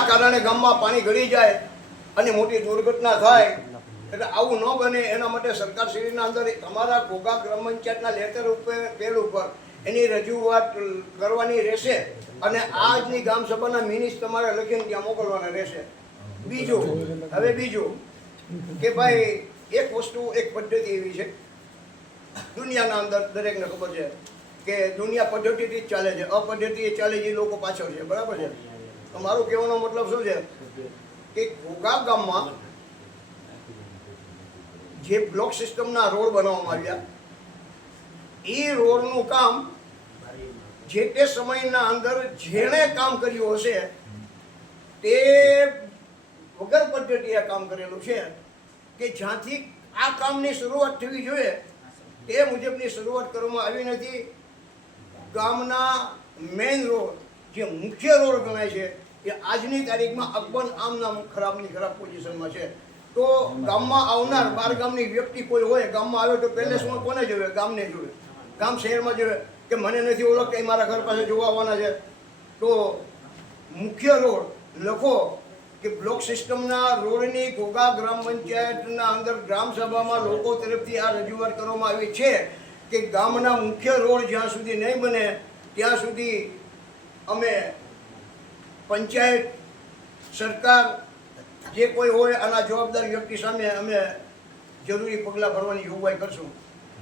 એના કારણે ગામમાં પાણી ગળી જાય અને મોટી દુર્ઘટના થાય. એટલે આવું ન બને એના માટે સરકારશ્રીના અંદર અમારા ઘોઘા ગ્રામ પંચાયતના લેટર ઉપર એની રજૂઆત કરવાની રહેશે અને આજની ગામ સભાના મિનિટ્સ તમારે લખીને ત્યાં મોકલવાના રહેશે. બીજું કે ભાઈ એક વસ્તુ એક પદ્ધતિ એવી છે દુનિયાના અંદર દરેકને ખબર છે કે દુનિયા પદ્ધતિથી જ ચાલે છે, અપદ્ધતિ ચાલે એ લોકો પાછળ છે. બરાબર છે? તો મારું કહેવાનો મતલબ શું છે કે ઘોઘા ગામમાં જે બ્લોક સિસ્ટમના રોડ બનાવવામાં આવ્યા એ રોડનું કામ જે તે સમયના અંદર જેણે કામ કર્યું હશે તે વગર પદ્ધતિએ કામ કરેલું છે કે જ્યાંથી આ કામની શરૂઆત થવી જોઈએ તે મુજબની શરૂઆત કરવામાં આવી નથી. ગામના મેઇન રોડ જે મુખ્ય રોડ ગણાય છે એ આજની તારીખમાં અકબન આમના ખરાબની ખરાબ પોઝિશનમાં છે. તો ગામમાં આવનાર બાર ગામની વ્યક્તિ કોઈ હોય ગામમાં આવે તો પહેલે શું કોને જોવે? ગામને જોવે, ગામ શહેરમાં જોવે કે મને નથી ઓળખતા મારા ઘર પાસે જોવા આવવાના છે. તો મુખ્ય રોડ લખો કે બ્લોક સિસ્ટમના રોડની ઘોઘા ગ્રામ પંચાયતના અંદર ગ્રામ સભામાં લોકો તરફથી આ રજૂઆત કરવામાં આવી છે કે ગામના મુખ્ય રોડ જ્યાં સુધી નહીં બને ત્યાં સુધી અમે પંચાયત, સરકાર જે કોઈ હોય આના જવાબદાર વ્યક્તિ સામે અમે જરૂરી પગલાં ભરવાની જોગવાઈ કરશું.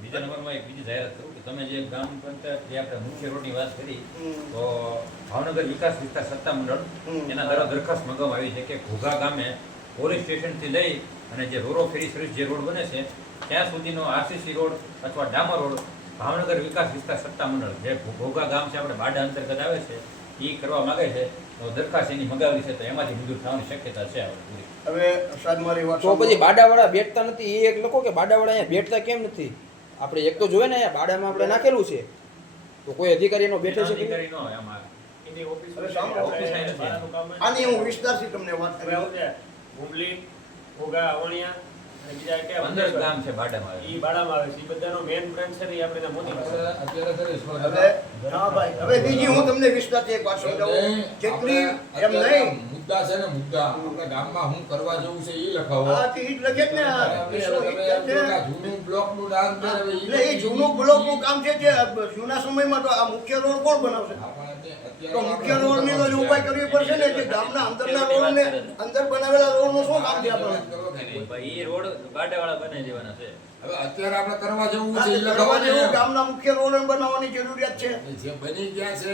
બીજા નંબરમાં એક બીજી જાહેરાત કરું કે તમે જે ગ્રામ પંચાયત જે આપણે મુખ્ય રોડની વાત કરી તો ભાવનગર વિકાસ વિસ્તાર સત્તામંડળ એના દ્વારા દરખાસ્ત મંગાવવામાં આવી છે કે ઘોઘા ગામે પોલીસ સ્ટેશનથી લઈ અને જે રોરો ફેરી સર્વિસ જે રોડ બને છે ત્યાં સુધીનો આરસીસી રોડ અથવા ડામર રોડ ભાવનગર વિકાસ વિસ્તાર સત્તામંડળ જે ઘોઘા ગામ છે આપણે બાડા અંતર્ગત આવે છે એ કરવા માંગે છે. તો દરખાસ્ત એની મંગાવેલી છે તો એમાંથી મંજૂર થવાની શક્યતા છે. હવે સાહેબ મારી વાત તો પછી બાડાવાળા બેઠતા નથી એ એક લોકો કે બાડાવાળા અહીંયા બેઠતા કેમ નથી? આપણે એક તો જોઈએ ને અહીંયા બાડામાં આપણે નાખેલું છે તો કોઈ અધિકારીનો બેઠે છે અધિકારી નો એમાં એની ઓફિસ આની હું વિસ્તારથી તમને વાત કરી. ભૂમલી, ઘોઘા, અવણિયા અને બીજા કે 15 ગામ છે બાડામાં આવે. ઈ બાડામાં આવે છે. ઈ બધાનો મેઇન બ્રાન્ચ છે ને ઈ આપણે મોદી અત્યારે કરીશું. હા ભાઈ, હવે બીજી હું તમને વિસ્તારથી એક વાત સમજાવું. જેટલી એમ નહીં મુદ્દા છે ને મુદ્દા આપણે ગામમાં હું કરવા જવું છે એ લખાવો. હા તે ઈ જ લખે જ ને. જૂનું બ્લોકનું નામ છે હવે એટલે એ જૂનું બ્લોકનું કામ છે જે જૂના સમયમાં તો આ મુખ્ય રોડ કોણ બનાવશે? તો મુખ્ય રોડની તો જોગવાઈ કરવી પડશે ને કે ગામના અંદરના રોડને અંદર બનાવેલા રોડનું શું કામ છે આપણે? એ રોડ બાડાવાળા બનાવી દેવાના છે. હવે અત્યારે આપણે કરવા જવું છે એ કરવા લખાવો જેવું ગામના મુખ્ય રોડ બનાવવાની જરૂરિયાત છે. જે બની ગયા છે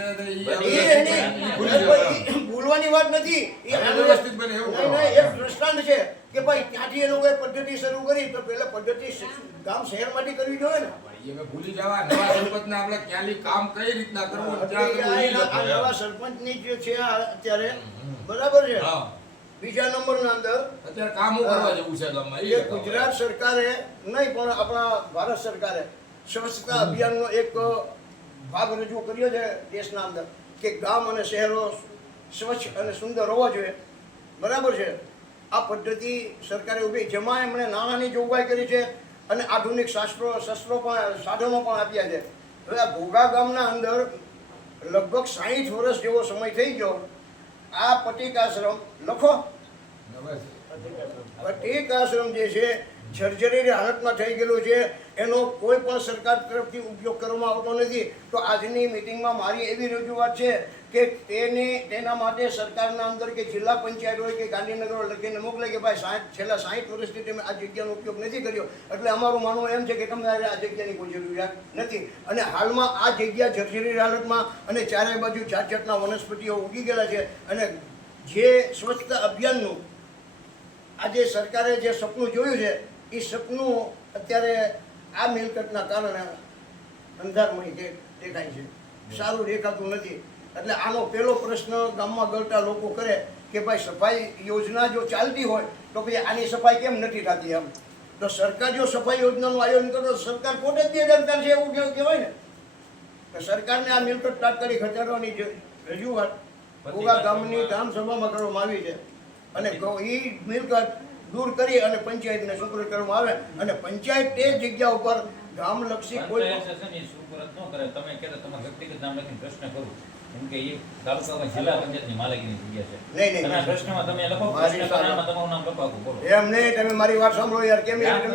ને ભૂલવાની વાત નથી. એ વ્યવસ્થિત બને એવું નહીં, નહીં, એક દ્રષ્ટાંત છે કે ભાઈ ત્યાંથી એ લોકોએ પદ્ધતિ શરૂ કરી તો પહેલા પદ્ધતિ ગામ શહેરમાંથી કરવી જોઈએ ને. હવે ભૂલી જવા નવા સરપંચને આપણે ક્યાંથી કામ કઈ રીતના કરવું ત્યાં કરવું એ આ લખાવો. નવા સરપંચની જે છે અત્યારે બરાબર છે. હા બીજા નંબરના અંદર અત્યારે કામો કરવા જવું છે ગામમાં એ એ લખાવો. ગુજરાત સરકારે નહીં પણ આપણા ભારત સરકારે સ્વચ્છતા અભિયાનનો એક ભાગ રજૂ કર્યો છે દેશના અંદર કે ગામ અને શહેરો સ્વચ્છ અને સુંદર હોવા જોઈએ. બરાબર છે? આ પદ્ધતિ સરકારે ઊભી જેમાં એમણે નાણાંની જોગવાઈ કરી છે અને આધુનિક શસ્ત્રો પણ સાધનો પણ આપ્યા છે. હવે આ ઘોઘા ગામના અંદર લગભગ 60 વર્ષ જેવો સમય થઈ ગયો. આ પતિકાશ્રમ લખો. પતિકાશ્રમ જે છે જર્જરી હાલતમાં થઈ ગયેલું છે. એનો કોઈ પણ સરકાર તરફથી ઉપયોગ કરવામાં આવતો નથી. તો આજની મિટિંગમાં મારી એવી રજૂઆત છે કે તેના માટે સરકારના અંદર કે જિલ્લા પંચાયત હોય કે ગાંધીનગર લખીને મોકલે કે ભાઈ છેલ્લા 60 વર્ષથી તમે આ જગ્યાનો ઉપયોગ નથી કર્યો એટલે અમારું માનવું એમ છે કે તમારે આ જગ્યાની કોઈ જરૂરિયાત નથી. અને હાલમાં આ જગ્યા જર્જરી હાલતમાં અને ચારે બાજુ જાત જાતના વનસ્પતિઓ ઉગી ગયેલા છે. અને જે સ્વચ્છતા અભિયાનનું આજે સરકારે જે સપનું જોયું છે એ સપનું અત્યારે આ મિલકતના કારણે અંધારમય દેખાય છે, સારું દેખાતું નથી. એટલે આનો પહેલો પ્રશ્ન ગામમાં ગળતા લોકો કરે કે ભાઈ સફાઈ યોજના જો ચાલતી હોય તો પછી આની સફાઈ કેમ નથી થતી? એમ તો સરકાર જો સફાઈ યોજનાનું આયોજન કરે તો સરકાર પોતે જ બેદરકાર છે એવું કહેવાય ને. તો સરકારને આ મિલકત તાત્કાલિક ઘટાડવાની રજૂઆત ઘોઘા ગામની ગ્રામ સભામાં કરવામાં આવી છે. અને એ મિલકત દૂર કરી અને પંચાયતને સુપરત કરવામાં આવે અને પંચાયત તે જગ્યા ઉપર ગામલક્ષી કોઈ સુપરત ન કરે. તમે કહેતા તમારા વ્યક્તિગત નામ લખીને પ્રશ્ન કરું કેમ કે એ તાલુકામાં જિલ્લા પંચાયતની માલિકીની જગ્યા છે. નહીં, નહીં, તમે આ નહીં. પ્રશ્નમાં તમે લખો, મારી પ્રશ્ન કરનારમાં તમારું નામ લખો આખું, બોલો. એમ નહીં, તમે મારી વાત સાંભળો યાર, કેમ યાર તમે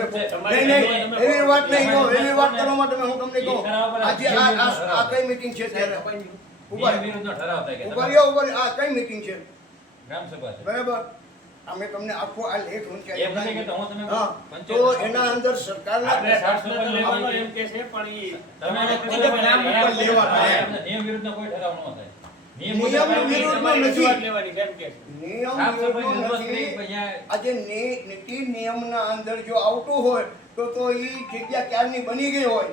નહીં, એવી વાત નહીં કહો, એવી વાત કરવામાં તમે હું તમને કહું આજે આ કઈ મીટિંગ છે ત્યારે ઉભા નિયમ વિરુદ્ધનો ઠરાવ થાય કે ઉભા તમારે રહ્યો, ઉભા રહ્યો. આ કઈ મીટિંગ છે ગ્રામસભા છે. બરાબર? અમે તમને આખો આ લેખ એમ નથી કહેતો, હું તમે હા, તો એના અંદર સરકારના આપણે શાસન લેવાનો એમ કે છે પણ ઈ તમારે વ્યક્તિગત નામ ઉપર લેવાના એમ. નિયમ વિરુદ્ધનો કોઈ ઠરાવ ન થાય. નિયમ નિયમ વિરુદ્ધનો તમારી નથી. રજૂઆત લેવાની કેમ કે છે? નિયમ સાફ સફાઈ વિરુદ્ધનો નિર્દોષ નથી. નહીં, પણ ન્યાય- આજે નીતિ નિયમના અંદર જો આવતું હોય તો ઈ જગ્યા ક્યારની બની ગઈ હોય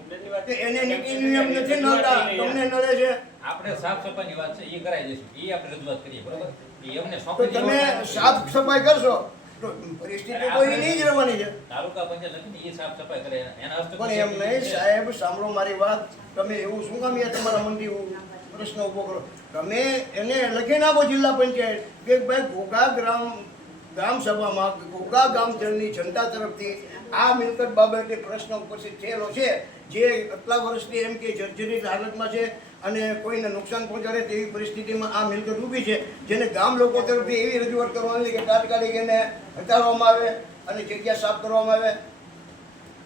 એમની વાત તો એને નીતિ નિયમ નથી નડતા, તમને નડે છે. આપણે સાફ સફાઈની વાત છે, એ કરાવી દઈશું. એ આપણે રજૂઆત કરીએ, બરોબર? એ અમને તો સોંપી તમે દેવાનું. સાફ સફાઈ કરશો તો પરિસ્થિતિ તો એ નહીં જ રહેવાની છે. તાલુકા પંચાયત નથી ને, એ સાફ સફાઈ કરે એના હસ્તક પણ એમ નહીં સાહેબ, સાંભળો મારી વાત. તમે એવું શું કામ યાર તમારા મનથી પ્રશ્ન ઉભો કરો? તમે એને લખીને આપો જિલ્લા પંચાયત કે ભાઈ ઘોઘા ગ્રામ સભામાં ઘોઘા ગામજનની જનતા તરફથી આ મિલકત બાબતે પ્રશ્ન ઉપસ્થિત થયેલો છે, જે આટલા વર્ષથી એમ કે જર્જરિત હાલતમાં છે અને કોઈને નુકસાન પહોંચાડે તેવી પરિસ્થિતિમાં આ મિલકત ઊભી છે, જેને ગામ લોકો તરફથી એવી રજૂઆત કરવાની કે તાત્કાલિક એને હટાવવામાં આવે અને જગ્યા સાફ કરવામાં આવે.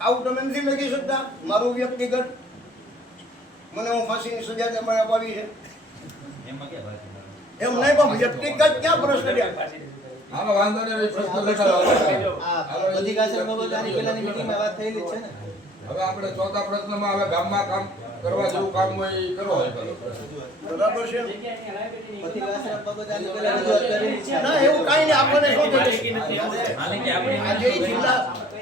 આવું તમે નથી લખી શકતા? મારું વ્યક્તિગત મને હું ફાંસીની સજા તમારે અપાવી છે એમાં ક્યાં વાત છે? એમ નહીં, પણ વ્યક્તિગત ક્યાં પ્રશ્ન છે? હાલો વાંધો નહીં, હવે પ્રશ્ન લખાવો. હવે આપણે ચોથા પ્રશ્નમાં હવે ગામમાં કામ કરવા જેવું કામ હોય એ કરો હોય કરો. બરાબર છે. ના એવું કાંઈ નહીં, આપણને શું માલિકી થશે? નથી, એવું છે. માલિકી આપણી આજે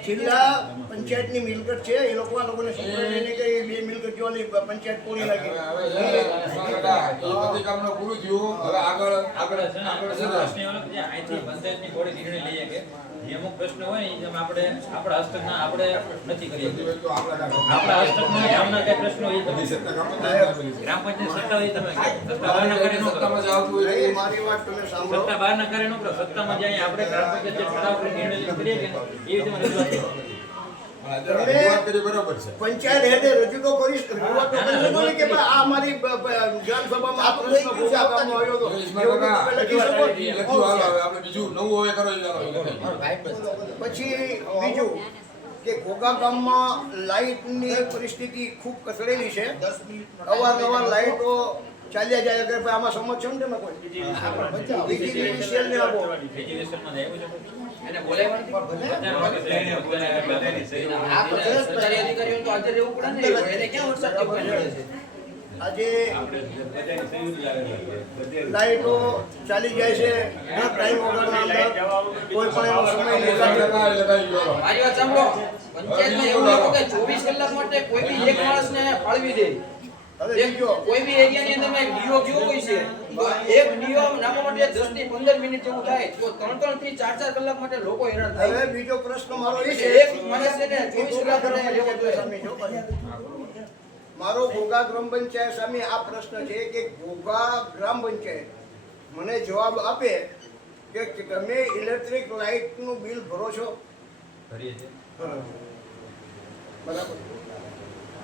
જિલ્લા પંચાયતની મિલકત છે, એ લોકોને સંકળાઈને કે એ બે મિલકત જોવાની પંચાયત તોડી નાખી. હવે કાકા, એ બધી કામનું પૂરું થયું. હવે આગળ આપણે છે ને, આગળ છે ને પ્રશ્ન એવો કે જે અહીંથી પંચાયતની બોડી નિર્ણય લઈએ કે જે અમુક પ્રશ્ન હોય ને, જેમ આપણે આપણા હસ્તકના આપણે નથી કરી શકતા. તો આપણે આપણા હસ્તકના ગામના કઈ પ્રશ્નો હોય તો સત્તા ગ્રામ પંચાયત સત્તા હોય તમે સત્તા બહારના કાર્ય ન કરો. સત્તામાં જ આવતું હોય નહીં, મારી વાત તમે સાંભળો. સત્તા બહારના કાર્ય ન કરો. સત્તામાં જાય આપણે ગ્રામ પંચાયત જે ઠરાવ કરી નિર્ણય લઈને કરીએ કે એ રીતે રજૂઆત કરો. રજૂઆત કરી બરોબર છે. પંચાયત હેઠે રજૂ તો કરીશ, રજૂઆત તો કરી શકો ને કે ભાઈ આ મારી ગ્રામસભામાં આ પ્રશ્ન પૂછ્યા કામમાં આવ્યો હતો. એવું તો તમે લખી શકો જ. લખ્યું હાલો, હવે આપણે બીજું નવું હોય કરો એ ચાલો, એ લખાય. પછી બીજું કે ઘોઘા ગામમાં લાઇટની પરિસ્થિતિ ખૂબ કચડેલી છે. અવારનવાર લાઇટો ચાલ્યા જાય. અગર ભાઈ આમાં સમજ છો ને તમે કોઈ વીજીવીસીએલને આપો. એજ્યુકેશનમાં જાય એવું છે? એને બોલાવવાની આ તો સરકારી અધિકારીઓને તો હાજર રહેવું પડે ને, એને ક્યાં વરસાદ મળે છે? આજે લાઇટો ચાલી જાય છે ટાઈમ વગરના અંદર. કોઈ પણ એવો સમય નહીં લાગે. લખાય, લખાઈ ગયો. મારી વાત સાંભળો, પંચાયતમાં એવું લખો કે 24 કલાક માટે કોઈ બી એક માણસને ફાળવી દે. હવે એક બીજો કોઈ બી એરિયાની અંદરમાં એક ડીઓ ગયો હોય છે, તો એક ડીઓ નામા માટે 10 થી 15 મિનિટ જેવું થાય, તો 3 થી 4 કલાક માટે લોકો હેરાન થાય. હવે બીજો પ્રશ્ન મારો એ છે એક માણસને 24 કલાક માટે રહેવો જોઈએ. સામે જો મારો ઘોઘા ગ્રામ પંચાયત સામે આ પ્રશ્ન છે કે ઘોઘા ગ્રામ પંચાયત મને જવાબ આપે કે તમે ઇલેક્ટ્રિક લાઇટનું બિલ ભરો છો? કરીએ છીએ. બરાબર.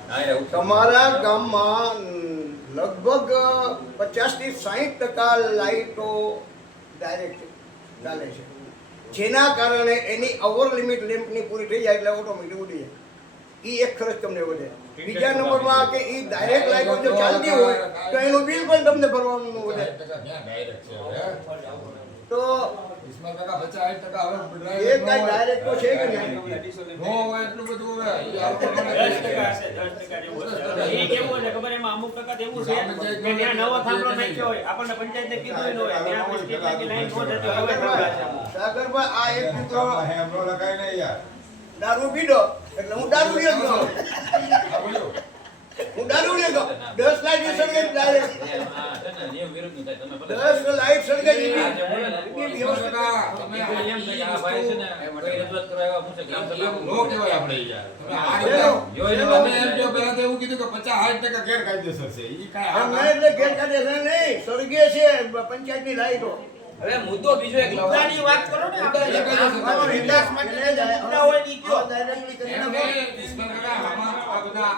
હા, એવું છે. તમારા ગામમાં લગભગ 50 થી 60% લાઇટો ડાયરેક્ટ ચાલે છે, જેના કારણે એની ઓવર લિમિટ લેમ્પની પૂરી થઈ જાય એટલે ઓટોમેટિક ઉડી જાય. એ એક ખર્ચ તમને વધે. બીજા નંબરમાં કે એ ડાયરેક્ટ લાઇટો જો ચાલતી હોય તો એનું બિલ પણ તમને ભરવાનું વધે. ક્યાં ડાયરેક્ટ છે હવે? તો ઈસ્માઈલ કાકા 50-60% હવે એ કઈ ડાયરેક્ટ તો છે કે નહીં? નો હોય એટલું બધું હવે. એ આપણે 10% હશે, 10% જેવું હશે. એ કેવું હોય છે ખબર? એમાં અમુક ટકા તો એવું છે કે ત્યાં નવો થાંભલો નાખ્યો હોય, આપણને પંચાયતને કીધું ય ન હોય, ત્યાં આપણે કેટલાકી લાઈન પહોંચે તો હવે ખબર છે. સાગરભાઈ આ એક મિત્રો એમનો લખાય નહીં યાર. દારૂ પીધો એટલે હું દારૂ લેતો. આ બોલ્યો. હું દારૂ લેતો 10 લાઈટ સળગે ડાયરેક્ટ આ છે ને, નિયમ વિરુદ્ધનું થાય. તમે ભલે 10 લાઈટ સળગે દીધી. આ જે બોલે ને, એ વ્યવસ્થિત તમે એમ છે કે આ ભાઈ છે ને, કોઈ રજૂઆત કરવા આવ્યા, હું છે ગ્રામ સભામાં નો કહેવાય આપણે યાર. તમે આ એનો- રીતે યોય તમે એમ કહો પહેલા તો એવું કીધું કે 50-60% ગેરકાયદેસર છે. ઈ કાંઈ આમ આ નહીં એટલે ગેરકાયદેસર નહીં, સળગે છે પંચાયતની લાઈટો. હવે મુદ્દો બીજો એક લાવો. મુદ્દાની વાત કરો ને આપણે. મુદ્દા એક લાવો. આનો વિકાસ માટે મુદ્દા હોય ને ઈ કયો. ડાયરેક્ટલી કરી એમ નાખો. નહીં, ઈસ્માઈલ કાકા આમાં આ બધા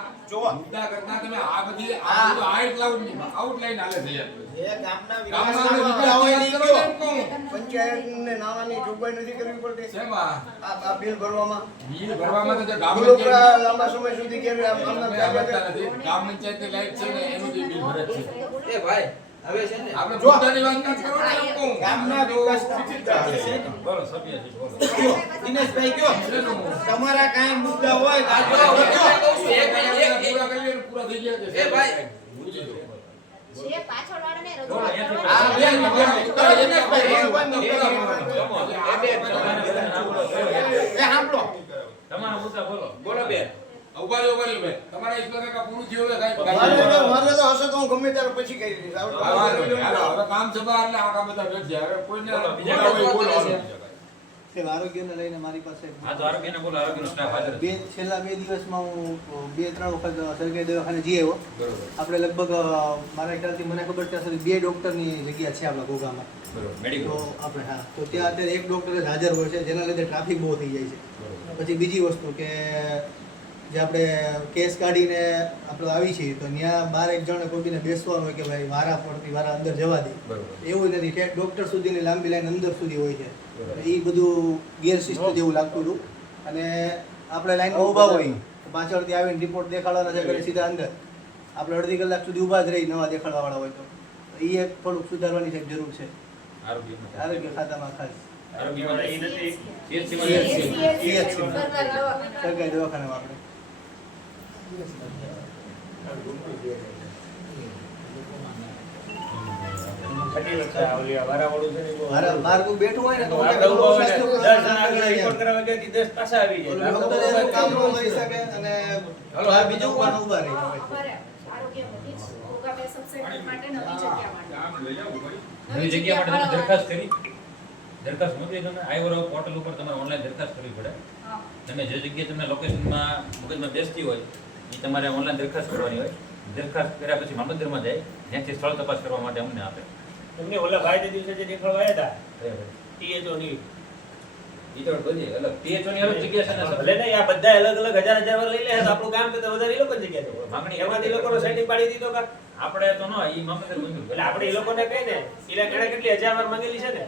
મુદ્દા કરતા તમે આ બધી આઉટલાઈન હાલે છે ગામના મુદ્દા હોય નહીં કરો એમ કહું. પંચાયતને નાણાંની જોગવાઈ નથી કરવી પડતી શેમાં? આ બિલ ભરવામાં બિલ ભરવામાં તો ગામ બિલોપરા લાંબા સમય સુધી કેવી આમ આમના પંચાયત નથી. ગ્રામ પંચાયતની લાઈટ છે ને એનું જે બિલ ભરે છે. એ ભાઈ હવે છે ને આપણે મુદ્દાની વાત નથી કરો ને એમ કહું. ગામના વિકાસ સ્થિતિ ચાલે છે. બોલો સભ્યજી બોલો દિનેશભાઈ કયો તમારા કાંઈ મુદ્દા હોય તો આ આ જો, કયો? પૂરા કરી લે, પૂરા થઈ ગયા છે. એ ભાઈ. ભૂલી જાઓ. જે પાછળવાળાને બોલો, રજૂઆત અહીંયાથી કરવા આ બેન દિનેશભાઈ એ સાંભળો તમારા મુદ્દા બોલો બોલો બેન ઉભા રહ્યો, બેન. તમારા ઈશ્વરને કાંઈ પૂરું થયું હોય કાંઈ મારે તો હશે તો હું ગમે ત્યારે પછી કહી દઈશ હાલો, હવે કામ સભા એટલે આ બધા બેઠે હવે કોઈને બોલો, બીજા બોલાવો એ કોઈ બોલો. બોલો. સાહેબ, આરોગ્યને લઈને મારી પાસે હા તો આરોગ્યને બોલો આરોગ્યનો સ્ટાફ હાજર છે. છેલ્લા 2 દિવસમાં હું 2-3 વખત સરકારી દવાખાને જઈ આવ્યો. બરોબર આપણે લગભગ મારા ખ્યાલથી મને ખબર ત્યાં સુધી 2 ડૉક્ટરની જગ્યા છે આપણા ઘોઘામાં. બરોબર મેડિકલ તો આપણે હા તો ત્યાં અત્યારે એક ડૉક્ટર જ હાજર હોય છે, જેના લીધે ટ્રાફિક બહુ થઈ જાય છે. પછી બીજી વસ્તુ કે જે આપણે કેસ કાઢીને આપણે આવી છીએ તો ત્યાં બાર એક જણે કોઈને બેસવાનું હોય કે ભાઈ વારા પડતી વારા અંદર જવા દે, બરોબર એવું નથી. ઠેક ડૉક્ટર સુધીની લાંબી લાઈન અંદર સુધી હોય છે. બરોબર. એ બધું ગેરશિસ્ત જેવું લાગતું હતું. અને આપણે લાઈનમાં ઊભા હોય તો પાછળથી આવીને રિપોર્ટ દેખાડવાના છે ઘરે સીધા અંદર આપણે અડધી કલાક સુધી ઊભા જ રહી નવા દેખાડવાવાળા હોય તો એ એક થોડુંક સુધારવાની સાહેબ જરૂર છે આરોગ્યમાં આરોગ્ય ખાતામાં ખાસ આરોગ્યમાં એ નથી. CHC માં CHC. સરકારી દવાખાના. સરકારી દવાખાનામાં આપણે ઘણી વખત આ ઓલી આ વારાવાળું છે ને એ બહુ- બહાર કોઈ બેઠું હોય ને તો આપણે ઊભા હોય ને, 10 જણા આગળ સ્વાસ્થ્ય report કરાવવા ગયા, 10 પાછા આવી જાય. ઓલું ડૉક્ટર એનું કામ ન કરી શકે અને આ બીજું ઊભા ઊભા રહી જાય. અમારે આરોગ્ય વધી જ ભોગાવે સબસેન્ટર માટે નવી જગ્યા માટે. નવી જગ્યા માટે તમે દરખાસ્ત કરી દરખાસ્ત મોકલી તમે આઈવરો પોર્ટલ ઉપર તમારે ઓનલાઈન દરખાસ્ત કરવી પડે. હા. તમે જે જગ્યાએ તમને લોકેશનમાં મગજમાં બેસતી હોય એ તમારે ઓનલાઈન દરખાસ્ત કરવાની હોય. દરખાસ્ત કર્યા પછી મામલતદારમાં જાય, ત્યાંથી સ્થળ તપાસ કરવા માટે અમને આપે. એમને ઓલા ભાઈ તે દિવસે જે દેખાડવા આવ્યા હતા, બરાબર. THO ની. ઈ તો બધી અલગ THO ની અલગ જગ્યા છે ને ભલે નહીં, આ બધા અલગ અલગ હજાર વાર લઈ લે તો આપણું ગામ કરતા વધારે એ લોકો જગ્યા છે. માંગણી એમાંથી એ લોકોનો setting પાડી દીધો કાં? આપણે તો ન ઈ મામલતદાર મંજૂર કરે. એટલે આપણે એ લોકોને કહીએ ને, ઈલા ઘણા કેટલી હજાર વાર માંગેલી છે ને,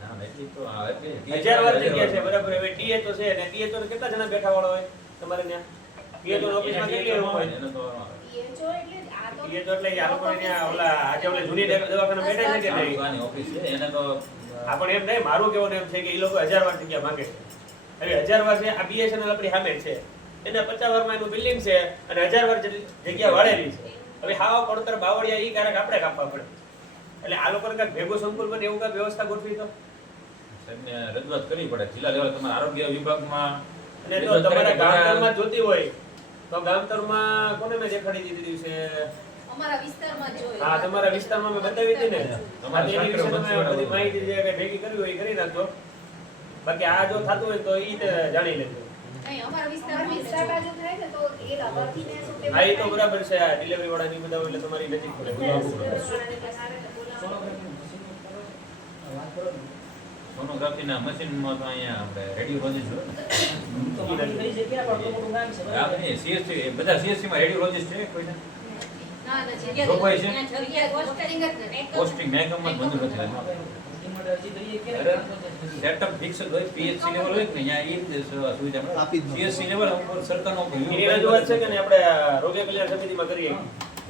ના, ના, એટલી તો આ એટલી- હજાર વાર જગ્યા છે, બરાબર. હવે THO છે ને THO ને કેટલા જણા બેઠા વાળા હોય તમારે ત્યાં? THO ની ઓફિસમાં કેટલી લોકો હોય? એને તો THO એટલે આ તો THO એટલે આ લોકોને ત્યાં ઓલા આજે ઓલે જૂની દવાખાના બેઠા છે કે નહીં? આની ઓફિસ છે એને તો આપણે એમ નહીં, મારું કેવું એમ છે કે એ લોકો 1000 વાર જગ્યા માંગે છે. હવે 1000 વાર છે, આ BSNL આપણી સામે છે, એને 50 વારમાં એનું બિલ્ડિંગ છે અને 1000 વાર જગ્યા વાળેલી છે. હવે હાવ પડતર બાવળિયા ઈ કારક આપણે કાપવા પડે. એટલે આ લોકોને કાંઈક ભેગું સંકુલ બને એવું કાંઈક વ્યવસ્થા ગોઠવી તો. સાહેબને રજૂઆત કરવી પડે. જિલ્લા લેવલે તમારા આરોગ્ય વિભાગમાં અને જો રજૂઆત તમારા કરીને બધા- ગામતળમાં જોતી હોય તો ગામતળમાં કોને મેં દેખાડી દીધી દિવસે? અમારા વિસ્તારમાં જ જોઈએ. હા, તમારા વિસ્તારમાં મેં બતાવી હતી ને. તમારા આ એની વિશે શાસ્ત્ર તમે બંધ બધી માહિતી જે કંઈ ભેગી કરવી હોય એ કરી નાખજો. બાકી આ જો થતું હોય તો ઈ તે જાણી લેજો. નહીં, અમારા વિસ્તારમાં વિસ્તાર બાજુ થાય ને તો એ લાભાર્થીને શું કે હા, એ તો બરાબર છે. આ ડિલિવરી વાળાની બધા હોય એટલે તમારી નજીક પડે. સોનોગ્રાફીના મશીનમાં તો અહીંયા આપણે રેડિયોલોજીસ્ટ હોય ને. આ બધી CSC બધા CSC માં રેડિયોલોજીસ્ટ છે કોઈને ના ના જગ્યા જોગવાઈ છે? ત્યાં જગ્યા પોસ્ટરિંગ જ નથી. એક જ પોસ્ટિંગ મહેકમમાં જ મંજૂર નથી સેટઅપ ફિક્સ હોય PHC લેવલ હોય કે અહીંયા એ જ સુવિધા મળે. આપી જ CSC લેવલ ઉપર સરકારનો એની રજૂઆત છે કે ને આપણે રોગ્ય કલ્યાણ સમિતિમાં કરીએ.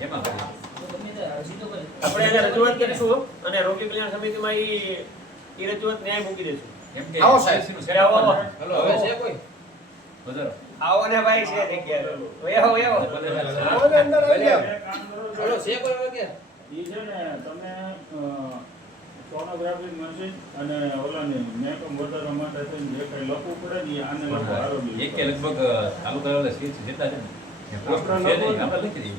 એમાં કરીએ. આપણે એને રજૂઆત કરીશું અને રોગ્ય કલ્યાણ સમિતિમાં ઈ રજૂઆત ન્યાય મૂકી દઈશું. કેમ કે આવો સાહેબ. CSC નું setup આવો, આવો. પણ- હવે છે કોઈ વધારો. આવો ને ભાઈ છે જગ્યા. એવો એવો. ઓલે અંદર આવી જાઓ. બોલો છે કોઈ હવે કે ઈ છે ને તમે સોનોગ્રાફી મશીન અને ઓલાની મેકઅપ વધારવા માટે થઈને જે કંઈ લખવું પડે ને ઈ આને લખો આરોગ્ય એક કે લગભગ તાલુકા લેવલે CSC જેટલા છે ને એ પોસ્ટ છે નહીં, આપણે લખી દઈએ.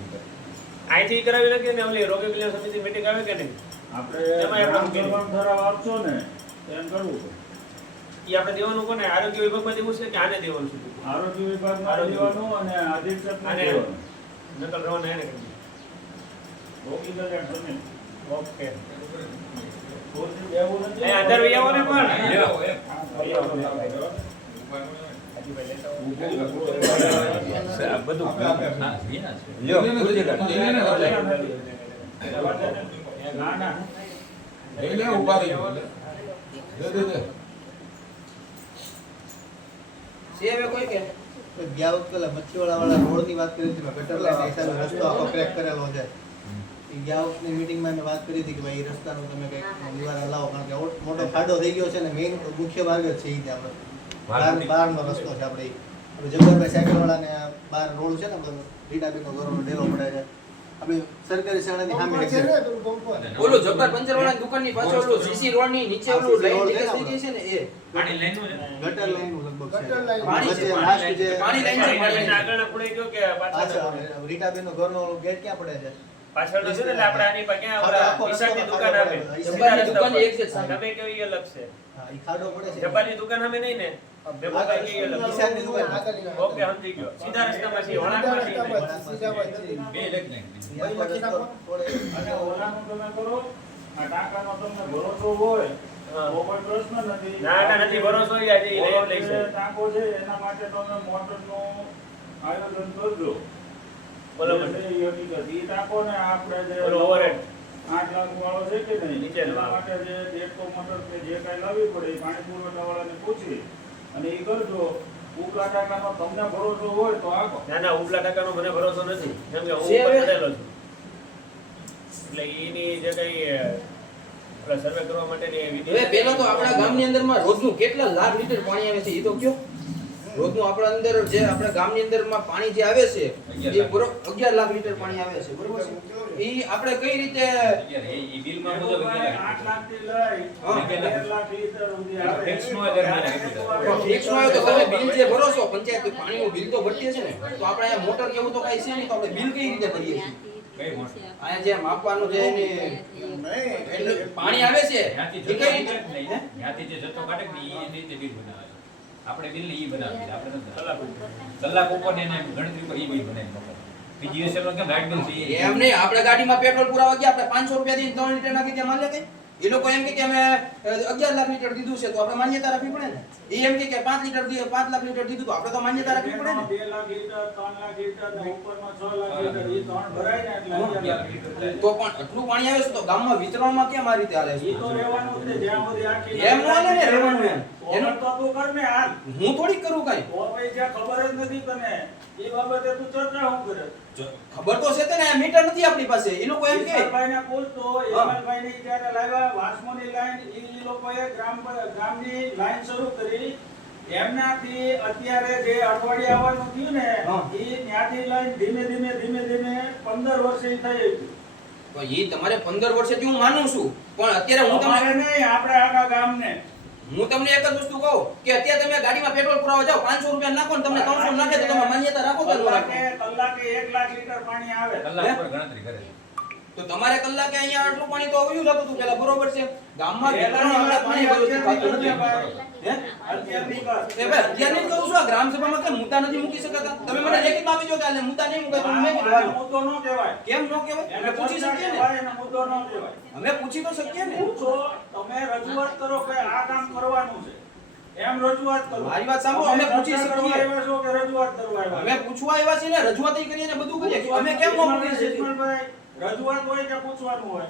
અહીંથી કરાવી નાખીએ ને ઓલી રોગ્ય કલ્યાણ સમિતિ મીટિંગ આવે કે નહીં? આપણે એમાં આપણે ગ્રામ મૂકી દઈએ. સભામાં ઠરાવ આપશો ને એમ કરવું પડે. ઈ આપણે દેવાનું કોને? આરોગ્ય વિભાગમાં દેવું છે કે આને દેવાનું છે? આરોગ્ય વિભાગમાં આરોગ્ય દેવાનું અને અધિક્ષકને આને દેવાનું. નકલ રવાના એને કરી રોગી કલ્યાણ સમિતિ. ઓકે. ખુરશી દેવું નથી. એ અંદર વહી આવો ને પણ. આવો, એમ. આવો, આવો. કાંતિભાઈ લેતા આવો. આ બધું હા વિના છે લ્યો, લઈને ના ના લઈને ઊભા થઈ જાઓ. દે. છે હવે કોઈ કે તો ગયા વખતે પેલા મચ્છીવાળા રોડની વાત કરી હતી મેં, ગટર લાઈનના હિસાબે રસ્તો આખો ક્રેક કરેલો છે. એ ગયા વખતની મીટિંગમાં મેં વાત કરી હતી કે ભાઈ એ રસ્તાનું તમે કંઈક નિવારણ લાવો, કારણ કે મોટો ખાડો થઈ ગયો છે ને મેઇન મુખ્ય માર્ગ જ છે એ ત્યાં આપણે બહારનો રસ્તો છે આપણે જબ્બરભાઈ સાયકલવાળાને બહાર રોડ છે ને આપણે રીટાબીનો ઘરનો ડેરો પડે છે આપણે સરકારી શાળાની સામે છે. ઓલું જબ્બર પંચર વાળાની દુકાનની પાછળ ઓલું સીસી રોડ ની નીચે ઓલું લાઈન લીકેજ થઈ ગઈ છે ને એ પાણી લાઈનનું છે ગટર લાઈનનું લગભગ છે. પાણી છે, વચ્ચે last જે પાણી લાઈન છે, પાણી લાઈન. આગળના ખૂણે કયો કે પાછળ રીટાબેનનો ઘરનો ગેટ ક્યાં પડે છે? પાછળનો છે ને એટલે આપણે આની પાસે ક્યાં આખો ઓલા રસ્તો ઈશાનની દુકાન આવે જબ્બારની દુકાન એક જ સામે. તમે કેવું ઈ અલગ છે હા, ઈ ખાડો પડે છે. જબ્બારની દુકાન અમે નહીં ને ભેગુભાઈ કે ઈ અલગ ઈશાનની દુકાન. ઓકે સમજી ગયો સીધા રસ્તામાં છીએ વળાંકમાં છીએ નહીં. બે લખી નાખી ઈ રસ્તો અને ઓલાનું તમે કરો આ ટાંકાનો તમને ભરોસો હોય હા. તો કોઈ પ્રશ્ન નથી. ના ના નથી ભરોસો ઈ આજે ઈ લઈ જ લઈશ. જે ટાંકો છે એના માટે તમે મોટરનું આયોજન કરજો. બોલો એટલે એ હકીકત. ઈ ટાંકોને આપણે જે બોલો ઓવરહેડ 8 લાખ વાળો છે કે નહીં નીચેનો. એના માટે જે ડેટકો મોટર કે જે કાંઈ લાવવી પડે એ પાણી પુરવઠાવાળાને પૂછી અને એ કરજો. ઉપલા ટાંકાનો તમને ભરોસો હોય તો આખો. ના ના ઉપલા ટકાનો મને ભરોસો નથી કેમ કે હું છે ઉપર હવે? ચડેલો છું એટલે એની જે કઈ આપણા સર્વે કરવા માટેની વિધિ હવે પેલો તો આપણા ગામની અંદરમાં રોજનું કેટલા લાખ લીટર પાણી આવે છે એ તો કયો રોજનું આપણા અંદર જે આપણા ગામની અંદરમાં પાણી જે આવે છે એ બરોબર 11 લાખ લીટર પાણી આવે છે બરોબર છે એ આપણે કઈ રીતે અત્યારે એ બિલમાં મુજબ 8 લાખથી લઈ હા. 13 લાખ લીટર સુધી આવે. ફિક્સનો દર મહિના કીધું ફિક્સમાં આવે તો તમે બિલ જે ભરો છો પંચાયત પાણીનું બિલ તો ભરીએ છે ને તો આપણે અહીંયા મોટર કેવું તો કાંઈ છે નહીં તો આપણે બિલ કઈ રીતે ભરીએ છીએ કઈ મોટર અહીંયા જે માપવાનું જે એની એટલે પાણી આવે છે ત્યાંથી એ કઈ રીતે ત્યાંથી જે જથ્થો કાઢે ને એ રીતે બિલ બનાવે છે આપણે બિલ ઈ બનાવી દીધા આપણે નથી કલાક ઉપર ને એને ગણતરી પર ઈ બિલ બનાવી નાખો બીજી વેસલ નો કેમ લાઈટ બિલ છે એમ નહીં આપણે ગાડીમાં પેટ્રોલ પુરાવા ગયા આપણે 500 રૂપિયા દઈને 3 લીટર નાખી ત્યાં માન્ય કઈ એ લોકો એમ કે અમે 11 લાખ લીટર દીધું છે તો આપણે માન્યતા રાખવી પડે ને એ એમ કે 5 લીટર 5 લાખ લીટર દીધું તો આપણે તો માન્યતા રાખવી પડે ને 2 લાખ લીટર 3 લાખ લીટર ને ઉપરમાં 6 લાખ લીટર એ ત્રણ ભરાય ને એટલે 11 લાખ લીટર થાય. તો પણ આટલું પાણી આવે છે તો ગામમાં વિતરણમાં કેમ આ રીતે હાલે છે ઈ તો રહેવાનું જ ને જ્યાં સુધી આખી એમ ન હાલે ને રહેવાનું એમ એનું તો તું કર ને હાલ. હું થોડી કરું કઈ તો ભાઈ જ્યાં ખબર જ નથી તને એ બાબતે તું ચર્ચા શું કરે? ખબર તો છે ને મીટર નથી આપણી પાસે એ લોકો એમ કે ઈશ્વરભાઈને પૂછતો, ઈશ્વરભાઈને જ્યારે લાવ્યા વાસ્મોની લાઈન ઈ લોકોએ ગામની લાઈન શરૂ કરી એમનાથી અત્યારે જે અઠવાડિયે આવવાનું થયું ને હા. ઈ ત્યાંથી લાઈન ધીમે ધીમે 15 વર્ષે થઈ તો એ તમારે 15 વર્ષથી હું માનું છું પણ અત્યારે હું તમારે તમને નહીં આપણે આખા ગામને હું તમને એક જ વસ્તુ કહું કે અત્યારે તમે ગાડીમાં પેટ્રોલ પુરાવા જાઓ 500 રૂપિયા નાખો ને તમને 300 નાખે તો તમે માન્યતા રાખો કે ન રાખો? કલાકે 1 લાખ લીટર પાણી આવે. કલાક પર ગણતરી કરે છે તો તમારે કલાકે અહીંયા આટલું પાણી તો આવ્યું જતું હતું પેલા બરોબર છે ગામમાં પહેલાની વિતરણ આપણે પાણી વાત વ્યવસ્થિત થતું નથી. ભાઈ. હે? અત્યારની વાત. એ ભાઈ અત્યારની જ કહું છું આ ગ્રામ સભામાં કેમ મુદ્દા નથી મૂકી શકતા તમે મને લેખિતમાં આપી દો કે આને મુદ્દા નહીં મુકાય તો મેં કીધું આનો હાલો. મુદ્દો ન કહેવાય. કેમ ન કહેવાય એને અમે પૂછી શકીએ ને કહેવાય, એનો મુદ્દો ન કહેવાય. અમે પૂછી તો શકીએ ને પૂછો, તમે રજૂઆત કરો કે આ કામ કરવાનું છે એમ રજૂઆત કરો. મારી વાત સાંભળો, અમે પૂછી ચર્ચા શકીએ. કરવા આવ્યા છો કે રજૂઆત કરવા આવ્યા અમે પૂછવા આવ્યા છીએ ને રજૂઆત કરીએ ને બધું કરીએ અમે કેમ ન પૂછી શકીએ ઈસ્માઈલભાઈ, રજૂઆત હોય કે પૂછવાનું હોય?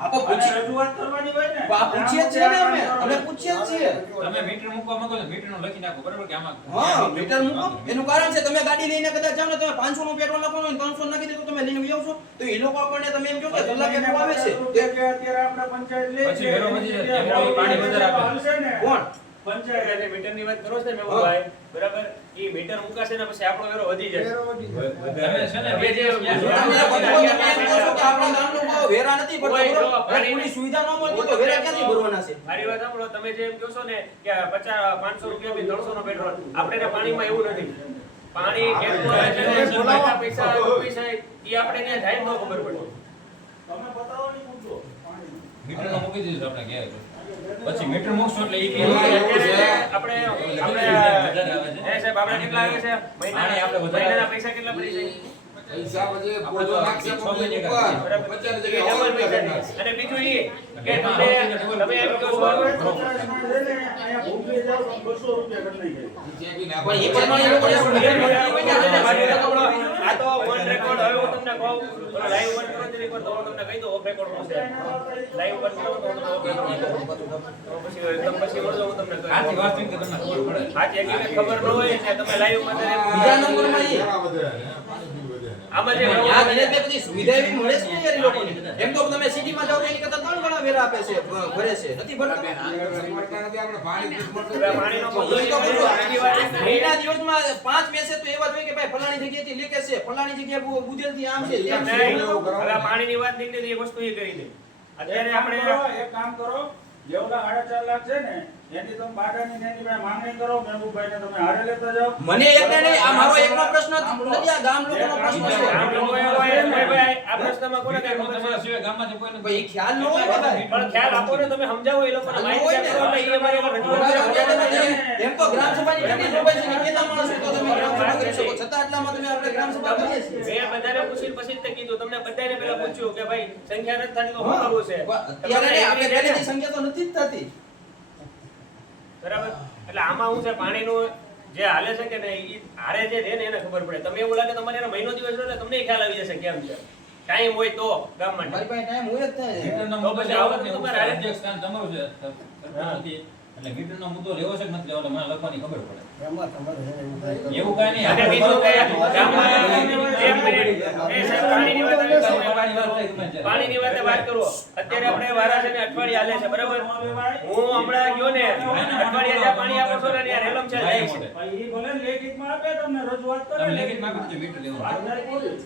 આપો અને પૂછી રજૂઆત કરવાની હોય ને આ પૂછીએ જ છીએ ને અમે પૂછીએ જ છીએ તમે મીટર મૂકવા માંગો તો મીટર નું લખી નાખો બરાબર કે આમાં હા મીટર મૂકો એનું કારણ છે તમે ગાડી લઈને કદાચ જાવ ને તમે 500 નું પેટ્રોલ નાખવાનું હોય 300 નાખી દે તો તમે લઈને આવશો તો એ લોકો આપણને તમે એમ કહો કે કલાકે એટલું આવે છે કે અત્યારે આપણે પંચાયત લે પછી વેરો વધી જાય, એમ કોઈ પાણી વધારે આપે. હાલશે ને? કોણ પંચાયત. એટલે મીટરની વાત કરો છો ને મેહુલભાઈ બરાબર ઈ મીટર મુકાશે ને પછી આપણો વેરો વધી જાય તમે છે ને હવે જે તમે બધું તમે એમ કહો છો કે આપણા ગામ લોકો વેરા નથી ભરતા કોઈ જો બરોબર? પાણી- પૂરી સુવિધા ન મળતી તો વેરા ક્યાંથી ભરવાના છે મારી વાત સાંભળો તમે જેમ કહો છો ને કે 500 રૂપિયા બી 300 નો પેટ્રોલ આપણે ને પાણીમાં એવું નથી પાણી કેટલું આવે છે ને કેટલા પૈસા રૂપિયા છે ઈ આપણે ત્યાં જાય ન ખબર પડે તમે બતાવો ને મુદ્દો. મીટર નો મૂકી દીધું આપણે ઘેર પછી મીટર મૂકશો એટલે ઈ કે આપણે સાહેબ આપણે કેટલા આવે છે મહિનાના પૈસા કેટલા પડી જાય પૈસા પછી પોજો નાખશે આપણે પોજો ઉપર. બરાબર. પચાસ એ ડબલ પૈસા છે. અને બીજું એ કે તમે એમ કહો છો હવે 50 માં છે ને અહીંયા ભૂખી જાવ તો 200 રૂપિયા કરી નાખે. ચેકી નાખો. પણ એ પ્રમાણે એ લોકોને શું આ તો ઓન રેકોર્ડ હવે હું તમને કહું લાઈવ વન કરો તો એકવાર તો હું તમને કહી દઉં ઓફ રેકોર્ડ શું છે લાઈવ વન કરો તો ઓફ રેકોર્ડ પછી એકદમ પછી વળજો હું તમને આથી કહું વાસ્તવિક તમને ખબર પડે. આજે એક ખબર ન હોય ને તમે લાઈવ માં બીજા નંબરમાં ઈ ઘણા બધા ને, પાણી પીવું બધા ને. આમાં જે આ દિનેશભાઈ બધી સુવિધા એવી મળે છે ને યાર એ લોકોને. એમ તો તમે સિટીમાં જાઓ તો એની કરતા 3 ગણા વેરા આપે છે ભરે છે નથી ભરતા મળતા નથી, આપણે પાણી જ મળતું હવે નથી. પાણીનો તો મુદ્દો હું તો કહું છું, બીજી વાત એ છે. મહિના દિવસમાં 5 મેસેજ તો એવા જ હોય કે ભાઈ ફલાણી જગ્યાએથી લીકેજ છે ફલાણી જગ્યાએ બુદેલથી આમ છે તેમ છે. નહીં, હવે પાણીની વાત નીકળી એક વસ્તુ એ કરી દે અત્યારે આપણે એક કામ કરો જેવડા 4.5 લાખ છે ને એની તમે બાટાની ને એની પાસે માંગણી કરો મહેબૂબભાઈને તમે હારે લેતા જાઓ. મને એકને નહીં આ મારો એકનો પ્રશ્ન નથી આ ગામ લોકોનો પ્રશ્ન છે આમ લોકો એવો હોય કે ભાઈ આ પ્રશ્નમાં કોને કઈ ખબર તમારા છે? સિવાય ગામમાંથી કોઈને ભાઈ એ ખ્યાલ ન હોય ને ભાઈ પણ ખ્યાલ આપો ને તમે સમજાવો એ લોકોને માહિતી આપો એટલે એ અમારી આગળ રજૂઆત કરે. એમ તો ગ્રામ સભાની કેટલી જોગવાઈ છે કે કેટલા માણસો તો તમે ગ્રામ સભા કરી શકો છતાં આટલામાં તમે આપણે ગ્રામ સભા કરીએ છીએ મેં બધાને પૂછીને પછી જ તે કીધું તમને બધાને પહેલા પૂછ્યું કે ભાઈ સંખ્યા નથી થતી તો શું કરવું છે અત્યારે આપણે પહેલેથી સંખ્યા તો નથી જ થતી બરાબર એટલે આમાં શું છે પાણીનું જે હાલે છે કે નહીં ઈ હારે જે છે ને એને ખબર પડે તમે એવું લાગે તમારે એનો મહિનો દિવસ એટલે તમને ખ્યાલ આવી જશે કેમ છે ટાઈમ હોય તો ગામ માટે મારી પાસે ટાઈમ હોય જ થાય મીટરનો તો મુદ્દો પછી લેવો આવું જ નહીં. તમારે હારે. અધ્યક્ષ સ્થાન તમારું છે. સરપંચ નથી. એટલે મીટરનો મુદ્દો લેવો છે કે નથી લેવો મને લખવાની ખબર પડે. એમાં તમારે છે ને એવું કાંઈ એવું કાંઈ નહીં. અને બીજું કે ગામમાં એક મિનિટ એ સાહેબ પાણીની વાત આવી ગઈ. પાણીની વાત થઈ ગમે ત્યારે. પાણીની વાતે વાત કરો અત્યારે આપણે વારા છે ને અઠવાડિયે હાલે છે બરાબર હું હમણાં ગયો ને અઠવાડિયે જ્યાં પાણી આપો છો ને ત્યાં રેલમ છે જાય છે ભાઈ ઈ ભલે લેખિતમાં આપે તમને રજૂઆત કરે તમે લેખિતમાં આપી દેજો મીટર લેવાનું. વાત થાય પૂરી.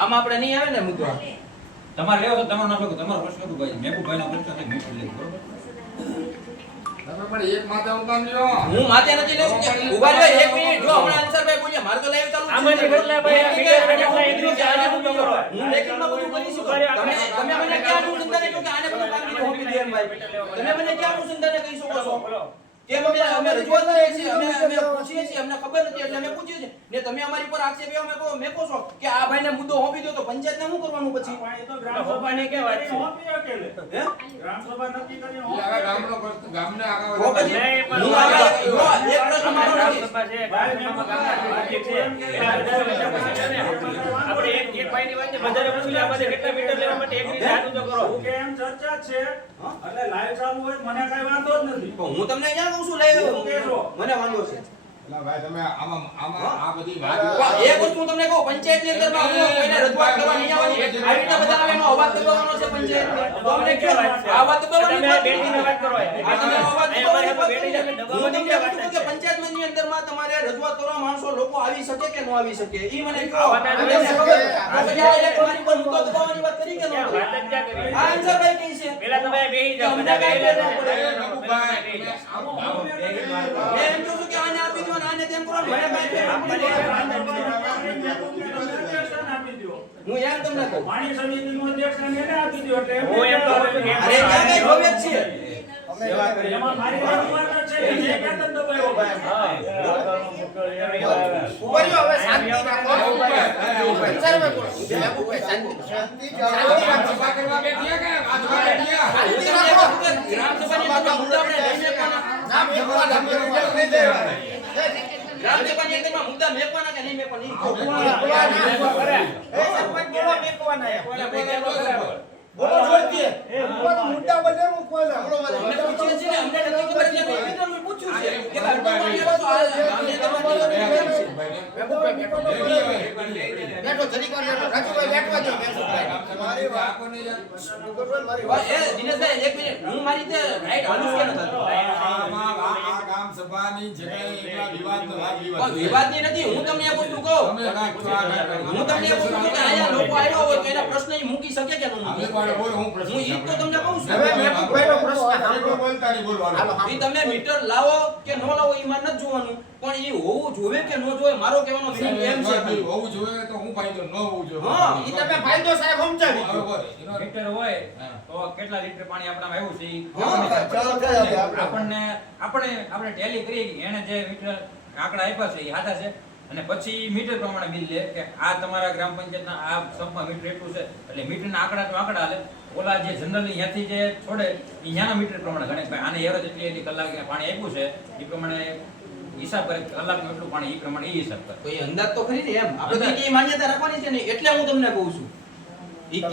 આમાં આપણે નહીં આવે ને મુદ્દો તમારે લેવો તો તમારું નામ લખો. તમારો પ્રશ્ન હતું ભાઈ મેહબૂબભાઈનો પ્રશ્ન છે મીટર લેવું બરોબર. તમે પણ એક માથે ઉતામ લ્યો. હું માથે નથી લેવું કે ઉભા રહ્યો એક મિનિટ જો હમણાં અંસરભાઈ બોલ્યા મારે તો લાઈવ ચાલુ છે. આમાંથી કેટલા ભાઈ આ બીજા કેટલા એગ્રી છે આને શું કરો હું લેખિતમાં બધું કરી શકું તમે તમે મને ક્યાં અનુસંધાને કહો કે આને બધું કામગીરી હોવી જોઈએ એમ ભાઈ તમે મને ક્યાં અનુસંધાને કહી શકો છો કે અમે રજૂઆત કરીએ છીએ અમે પૂછીએ છીએ અમને ખબર નથી એટલે અમે પૂછીએ છીએ ને તમે અમારી પર આક્ષેપ અમે કહો મેકો છો કે આ ભાઈને મુદ્દો હોપી દો તો પંચાયતને શું કરવાનું પછી પાણી તો ગ્રામ સભાની કે વાત છે હોપી અકેલે હે ગ્રામ સભા નક્કી કરીને એટલે હવે ગામનો પ્રશ્ન ગામને આગળ તો વધારવા પછી નહીં, પણ હું આગળ જો એક પ્રશ્ન મારો ગ્રામ નથી સભા છે ગ્રામ સભામાં ગામના જે છે એના બધા વિશે પૂછી લે ને. આપણે એક ભાઈની વાત છે બધાને પૂછી લે આમાંથી કેટલા મીટર લેવા માટે એગ્રી ચાલુ તો કરો કે એમ ચર્ચા જ છે એટલે લાઈવ ચાલુ હોય તો મને કઈ વાંધો જ નથી. પણ હું તમને ક્યાં કહું છું લાઈવ કેશો? મને વાંધો છે એટલે ભાઈ તમે આમાં આ બધી વાત એક વસ્તુ હું તમને કહું પંચાયતની અંદરમાં હું કોઈને રજૂઆત કરવા નહીં આવવાની આવી રીતે બધા એનો અવાજ દબાવવાનો છે પંચાયતને તો અમને કયો આ વાત દબાવવાની તમે વાત બેટીની વાત કરો યાર. આ તમે અવાજ અહીંયા દબાવવાની અમારી વાત બેટી કરી. સાથે હું તમને દબાવવાની કહું છું કે વાત છે. પંચાયતની અંદરમાં તમારે રજૂઆત કરવા માણસો લોકો આવી શકે કે ન આવી શકે ઈ મને કહો આ વાત અને નથી. તમને ખબર આ જગ્યાએ એક મારી પર મુદ્દો દબાવવાની વાત કરી કે ન ક્યાં કરી? વાત જ ક્યાં કરી? આ આન્સરભાઈ કહી છે પેલા તમે બેહી જાઓ અમને બધા કાંઈ બેહી કહેવું પડે. જાઓ. પેલા તમે બેહી જાઓ. મેં એમ કહું છું કે આને આપી દો અને આને તેમ કરો મને કાંઈ કહેવું પડે. આપી દ્યો. હું એમ તમને કહું પાણી સમિતિનું અધ્યક્ષ ને એને આપી દ્યો એટલે હું એમ કહું છું કે અરે ત્યાં કઈ જોવે જ છે એમાં મારી રજૂઆત જ છે કે મેં ક્યાં તને દબાવ્યો ભાઈ? ઉભા રહ્યો હવે શાંતિ રાખો અંસરભાઈ બોલો શાંતિ સભા કરવા બેઠી કે વાંચવા બેઠી ગ્રામ સભાની અંદર મુદ્દા આપણે લઈને ગ્રામ સભાની અંદરમાં મુદ્દા મેકવાના કે નહીં મેકવાના બોલો જોઈતી મુદ્દા બધે મૂકવાના અમને પૂછીએ છીએ ને, અમને નથી ખબર એટલે મેં મિત્રોને પૂછ્યું છે કે ભાઈ ગામની અંદરમાં બેઠો જરીક વાર બેઠો રાજુભાઈ બેઠવા દો મારી વાત આપણને યાર મારી વાત એ દિનેશભાઈ એક મિનિટ હું મારી રીતે રાઈટ હાલું કે નથી આ ગામ સભાની જગ્યાએ એકલા વિવાદનો વાદ પણ વિવાદ વિવાદની નથી હું તમને એક વસ્તુ કહું તમે કાંઈક તો આ કાંઈક હું તમને એક વસ્તુ કહું કે અહીંયા લોકો આવ્યા હોય તો એના પ્રશ્ન ઈ મૂકી શકે કે ન અમે મૂકી પણ બોલ હું પ્રશ્ન હું ઈ તો તમને કહું છું હવે મહેબૂબભાઈનો પ્રશ્ન આપણે બોલતા નહીં બોલવાનું ઈ તમે મીટર લાવો કે ન લાવો ઈ માં નથી જોવાનું પણ ઈ હોવું જોવે કે ન જોવે મારો કહેવાનો મીનિંગ એમ છે ખાલી. હોવું જોઈએ તો હું ફાયદો ન હોવું જોઈએ હા, ઈ તમે ફાયદો સાહેબ સમજાવી હવે બોલ એનો મીટર હોય તો કેટલા લીટર પાણી આપણામાં આવ્યું છે ઈ હા, ચાલો કઈ આપણને આપણે ટેલી કરીએ કે એને જે મીટર આંકડા આપ્યા છે એ સાચા છે અને પછી મીટર પ્રમાણે બિલ લે કે આ તમારા ગ્રામ પંચાયતના આ સંપમાં મીટર એટલું છે એટલે મીટરના આંકડા તો આંકડા હાલે ઓલા જે જનરલી અહીંયાથી જે છોડે એ અહીંયાના મીટર પ્રમાણે ગણે કે ભાઈ આને એવરેજ એટલી કલાકે પાણી આપ્યું છે એ પ્રમાણે હિસાબ કરે કલાકનું એટલું પાણી એ પ્રમાણે એ હિસાબ કરે. તો એ અંદાજ તો ખરી ને એમ આપણે તો એ માન્યતા રાખવાની છે ને એટલે હું તમને કહું છું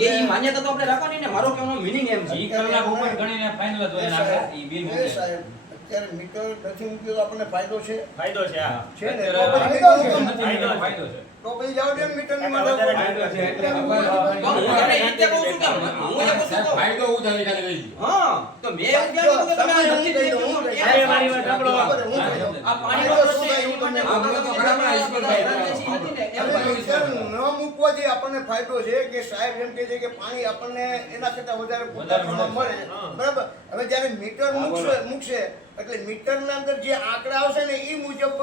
એ માન્યતા તો આપણે રાખવાની ને મારો કહેવાનો મીનિંગ એમ છે ઈ કલાક ઉપર ગણીને ફાઇનલ જ હોય નાખે ઈ બિલ એ મૂકે. સાહેબ અત્યારે મીટર નથી મૂક્યું તો આપણને ફાયદો છે ફાયદો છે આ છે ને અત્યારે તો મીટર પછી નથી મૂકેલો ફાયદો છે. તો પછી જાઓ દે મીટરની એમાં માટે વધારે ફાયદો છે. તો હું તમને એ રીતે કહું છું કે હું એ વસ્તુ સાહેબ, કહું. ફાયદો હું થાય ખાલી કહી દઉં. હા તો મેં એવું કહેવાનું કે તમે આ નથી જ હું મૂક્યું. કહી દઉં. અરે મારી વાત સાંભળો. આ પાણીનો પ્રશ્ન એની માટે આપણે તો ઘણા બધા બધા નથી ને એમ હવે કહ્યું છે. મીટર ન મૂકવાથી આપણને ફાયદો છે કે સાહેબ એમ કહે છે કે પાણી આપણને એના કરતા વધારે પૂરતા પ્રમાણમાં મળે હા. બરાબર. હવે જ્યારે મીટર મૂકશે એટલે મીટરના અંદર જે આંકડા આવશે ને એ મુજબ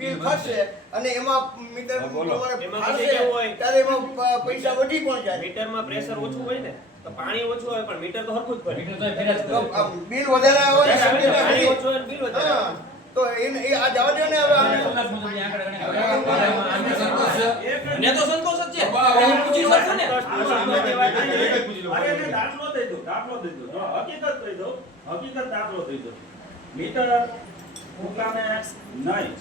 બિલ ફરશે અને એમાં મીટર પ્રમાણે એમાં ફાળશે પછી કેવું હોય? ત્યારે એમાં પૈસા વધી પણ જાય. મીટરમાં પ્રેશર ઓછું હોય ને તો પાણી ઓછું હોય પણ મીટર તો હરખું જ ફરે. મીટર તો એ ફેરા જ તો કરે. આ બિલ વધારે આવે ને જ્યારે સમજે પાણી ને? ઓછું હોય ને બિલ વધારે આવે. હા. તો એને એ આ જવા દો ને હવે આને. કલાક મુજબ જે આંકડા ગણે. આપણે સંતોષ છે. મને તો સંતોષ જ છે બરાબર. હું પૂછી શકું ને અરે એને દાખલો દઈ દો જો હકીકત કહી દો દાખલો દઈ દો મીટર ફૂંકાને નહીં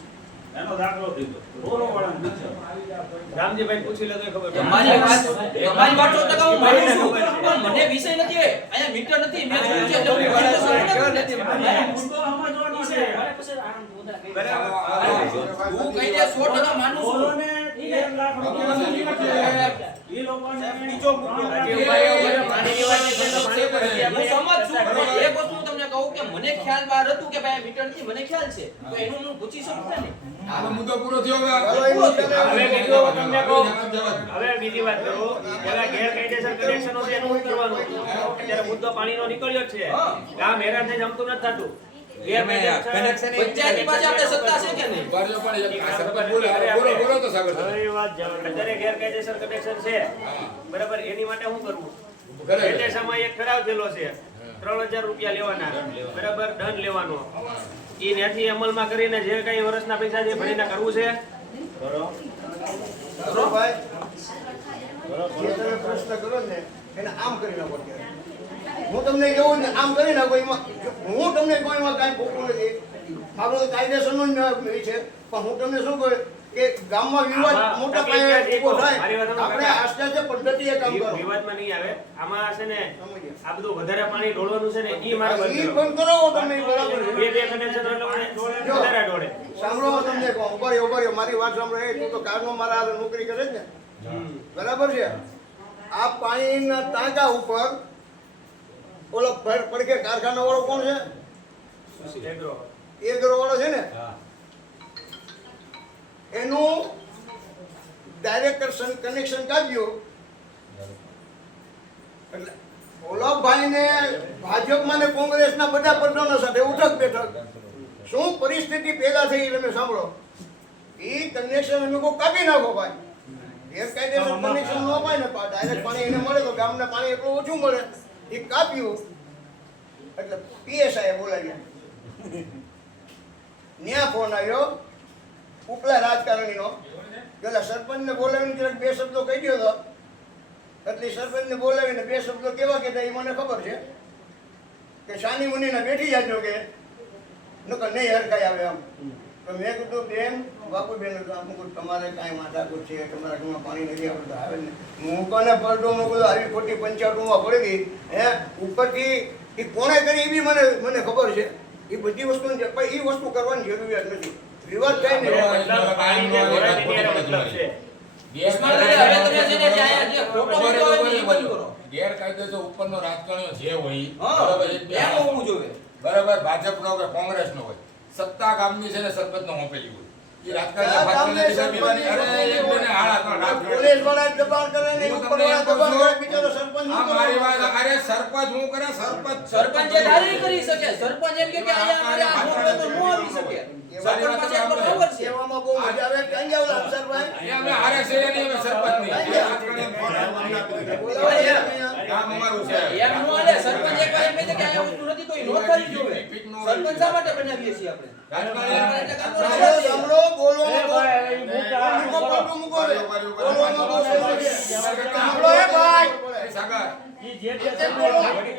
એનો દાખલો દઈ દો રોરો વાળા નીચે રામજીભાઈ પૂછી લે તો ખબર પડે. તમારી વાત 100% હું માનું છું પણ મને વિષય નથી અહીંયા મીટર નથી મેં જોયું છે એટલે હું વિષય તો સમજ્યો નથી. મુદ્દો સમજવાનો છે હું કહી દે 100% માનું છું બોલોને 1 લાખ રૂપિયા એ લોકોને બીજો મુદ્દો હજી ઉભા પાણીની વાત છે તો પાણી પર હજી હું આપણે સમજ છું પણ એક વસ્તુ હું તમને કહું કે મને ખ્યાલ બહાર હતું કે ભાઈ મીટર નથી મને ખ્યાલ છે તો એનું હું પૂછી શકું ને આનો મુદ્દો પૂરો થયો ચાલો હવે. એ મીટરને હવે બીજું તમને કહું હવે બીજી વાત કરું પેલા ગેરકાયદેસર કનેક્શનો છે એનું શું કરવાનું અત્યારે મુદ્દો પાણીનો નીકળ્યો જ છે ગામ હેરાન થઈ જમતું નથી થતું પંચાયતની પાસે આપણે સત્તા છે કે નહીં બારીઓ પણ એક આ સરપંચ બોલે. બોલો બોલો તો સાગર સાહેબ. હવે એ વાત જાઓ. અત્યારે ગેરકાયદેસર કનેક્શન છે બરાબર એની માટે શું કરવું કરે છે. એટલે સમય એક ઠરાવ થયેલો છે 3000 રૂપિયા લેવાના બરાબર દંડ લેવાનો ઈ ત્યાંથી અમલમાં કરીને જે કઈ વર્ષના પૈસા જે ભરીને કરવું છે ચાલો ભાઈ જે તમે પ્રશ્ન કરો ને એને આમ કરી નાખો અત્યારે. હું તમને એવું ને આમ કરી નાખો એમાં હું તમને કોઈમાં કાંઈ ખોટું નથી આપણો તો કાયદેસરનો જ એ છે પણ હું તમને શું કહું કે ગામમાં વિવાદ આમાં મોટા તકલીફ પાયે ક્યાં છે? ઊભો થાય મારી વાત સાંભળો આપણે કાકા. આસ્તે આસ્તે પદ્ધતિએ કામ કરો વિવાદમાં નહીં આવે આમાં છે ને સમજ્યા. આ બધું વધારે પાણી ઢોળવાનું છે ને ઈ મારે ઈ બંધ કરો. બંધ કરો તમે બરાબર છે. બે કનેક્શન વધારે ઢોળે સાંભળો હું તમને કહું ઉભા રહ્યો મારી વાત સાંભળો એ તું તો કારનો મારા હારે નોકરી કરે જ ને બરાબર છે આ પાણીના ટાંકા ઉપર ઓલો પડખે કારખાના વાળો કોણ છે એગ્રો. એગ્રો વાળો છે ને હા. એનું ડાયરેક્ટ કનેક્શન કાઢ્યું એટલે ઓલા ભાઈને ભાજપમાં ને કોંગ્રેસના બધા પ્રધાનો સાથે ઉઠક બેઠક શું પરિસ્થિતિ પેદા થઈ એ તમે સાંભળો એ કનેક્શન અમે કોઈ કાપી નાખો ભાઈ ગેરકાયદેસર કનેક્શન ન અપાય ને ડાયરેક્ટ પાણી એને મળે તો ગામને પાણી એટલું ઓછું મળે એ કાપ્યું એટલે પીએસઆઈ બોલાવ્યા ન્યા ફોન આવ્યો ઉપલા રાજકારણીનો પેલા સરપંચને બોલાવીને જરાક બે શબ્દો કહી દો તો એટલે સરપંચને બોલાવીને બે શબ્દો કેવા કહેતા એ મને ખબર છે કે શાની મુનિને બેઠી જાજો કે નકર નહીં હરખાઈ આવે આમ તો મેં કીધું બેન બાપુબેન અમુક તમારે કાંઈ માથાકૂટ છે તમારા ઘરમાં પાણી નથી આવતું આવે ને હું કોને પડતો મેં કીધું આવી ખોટી પંચાયતોમાં પડી ગઈ હે ઉપરથી એ કોણે કરી એ બી મને ખબર છે એ બધી વસ્તુ પણ એ વસ્તુ કરવાની જરૂરિયાત નથી વિવાદ થાય ને મતલબ પાણી જે ઢોળાય તેની હારે મતલબ છે ઇસ્માઇલ ભાઈ, હવે તમે છે ને ત્યાં જે ખોટો મુદ્દો હોય ને એ બંધ કરો. ગેરકાયદેસર ઉપરનો રાજકારણીઓ જે હોય હા, બરાબર એક બે એમ હોવું જોઈએ. બરાબર ભાજપનો કે કોંગ્રેસનો હોય સત્તા ગામની છે ને સરપંચનો મોકલી હોય એ રાજકારણીઓ ગામને ભાજપને બીજાની અરે એક બેને હાડા ત્રણ રાજકારણી. પોલીસ વાળા દબાણ કરે ને હું ઉપર તમને વાળા એમ કહું દબાણ છું, કરે બિચારો સરપંચ આ મારી વાત અરે સરપંચ હું કરે સરપંચ એ ડાયરી કરી શકે સરપંચ એમ કે અહીંયા અમારે આ છોકરો તો ન આવી શકે સરપંચ પાસે આપણો ખબર છે કહેવામાં બહુ મજા આવે ક્યાં ગયા ઓલા અફસરભાઈ એ અમે હારે છે એની અમે સરપંચની એ રાજકારણી ગામ અમારું છે એમ નો હાલે સરપંચ એક વાર એમ કહે છે કે અહીંયા વસ્તુ નથી તો એ નો થવી જોઈએ સરપંચ શા માટે બનાવીએ છીએ આપણે રાજકારણી એટલે કામનો રાજ છે. સાંભળો બોલવામાં બહુ હવે ઈ મૂકો. મૂકો પડતું મૂકો રે. બોલવામાં બહુ સરસ છે. સાંભળો સાંભળો એ ભાઈ એ સાગર ઈ જે તે એ સમયે બધી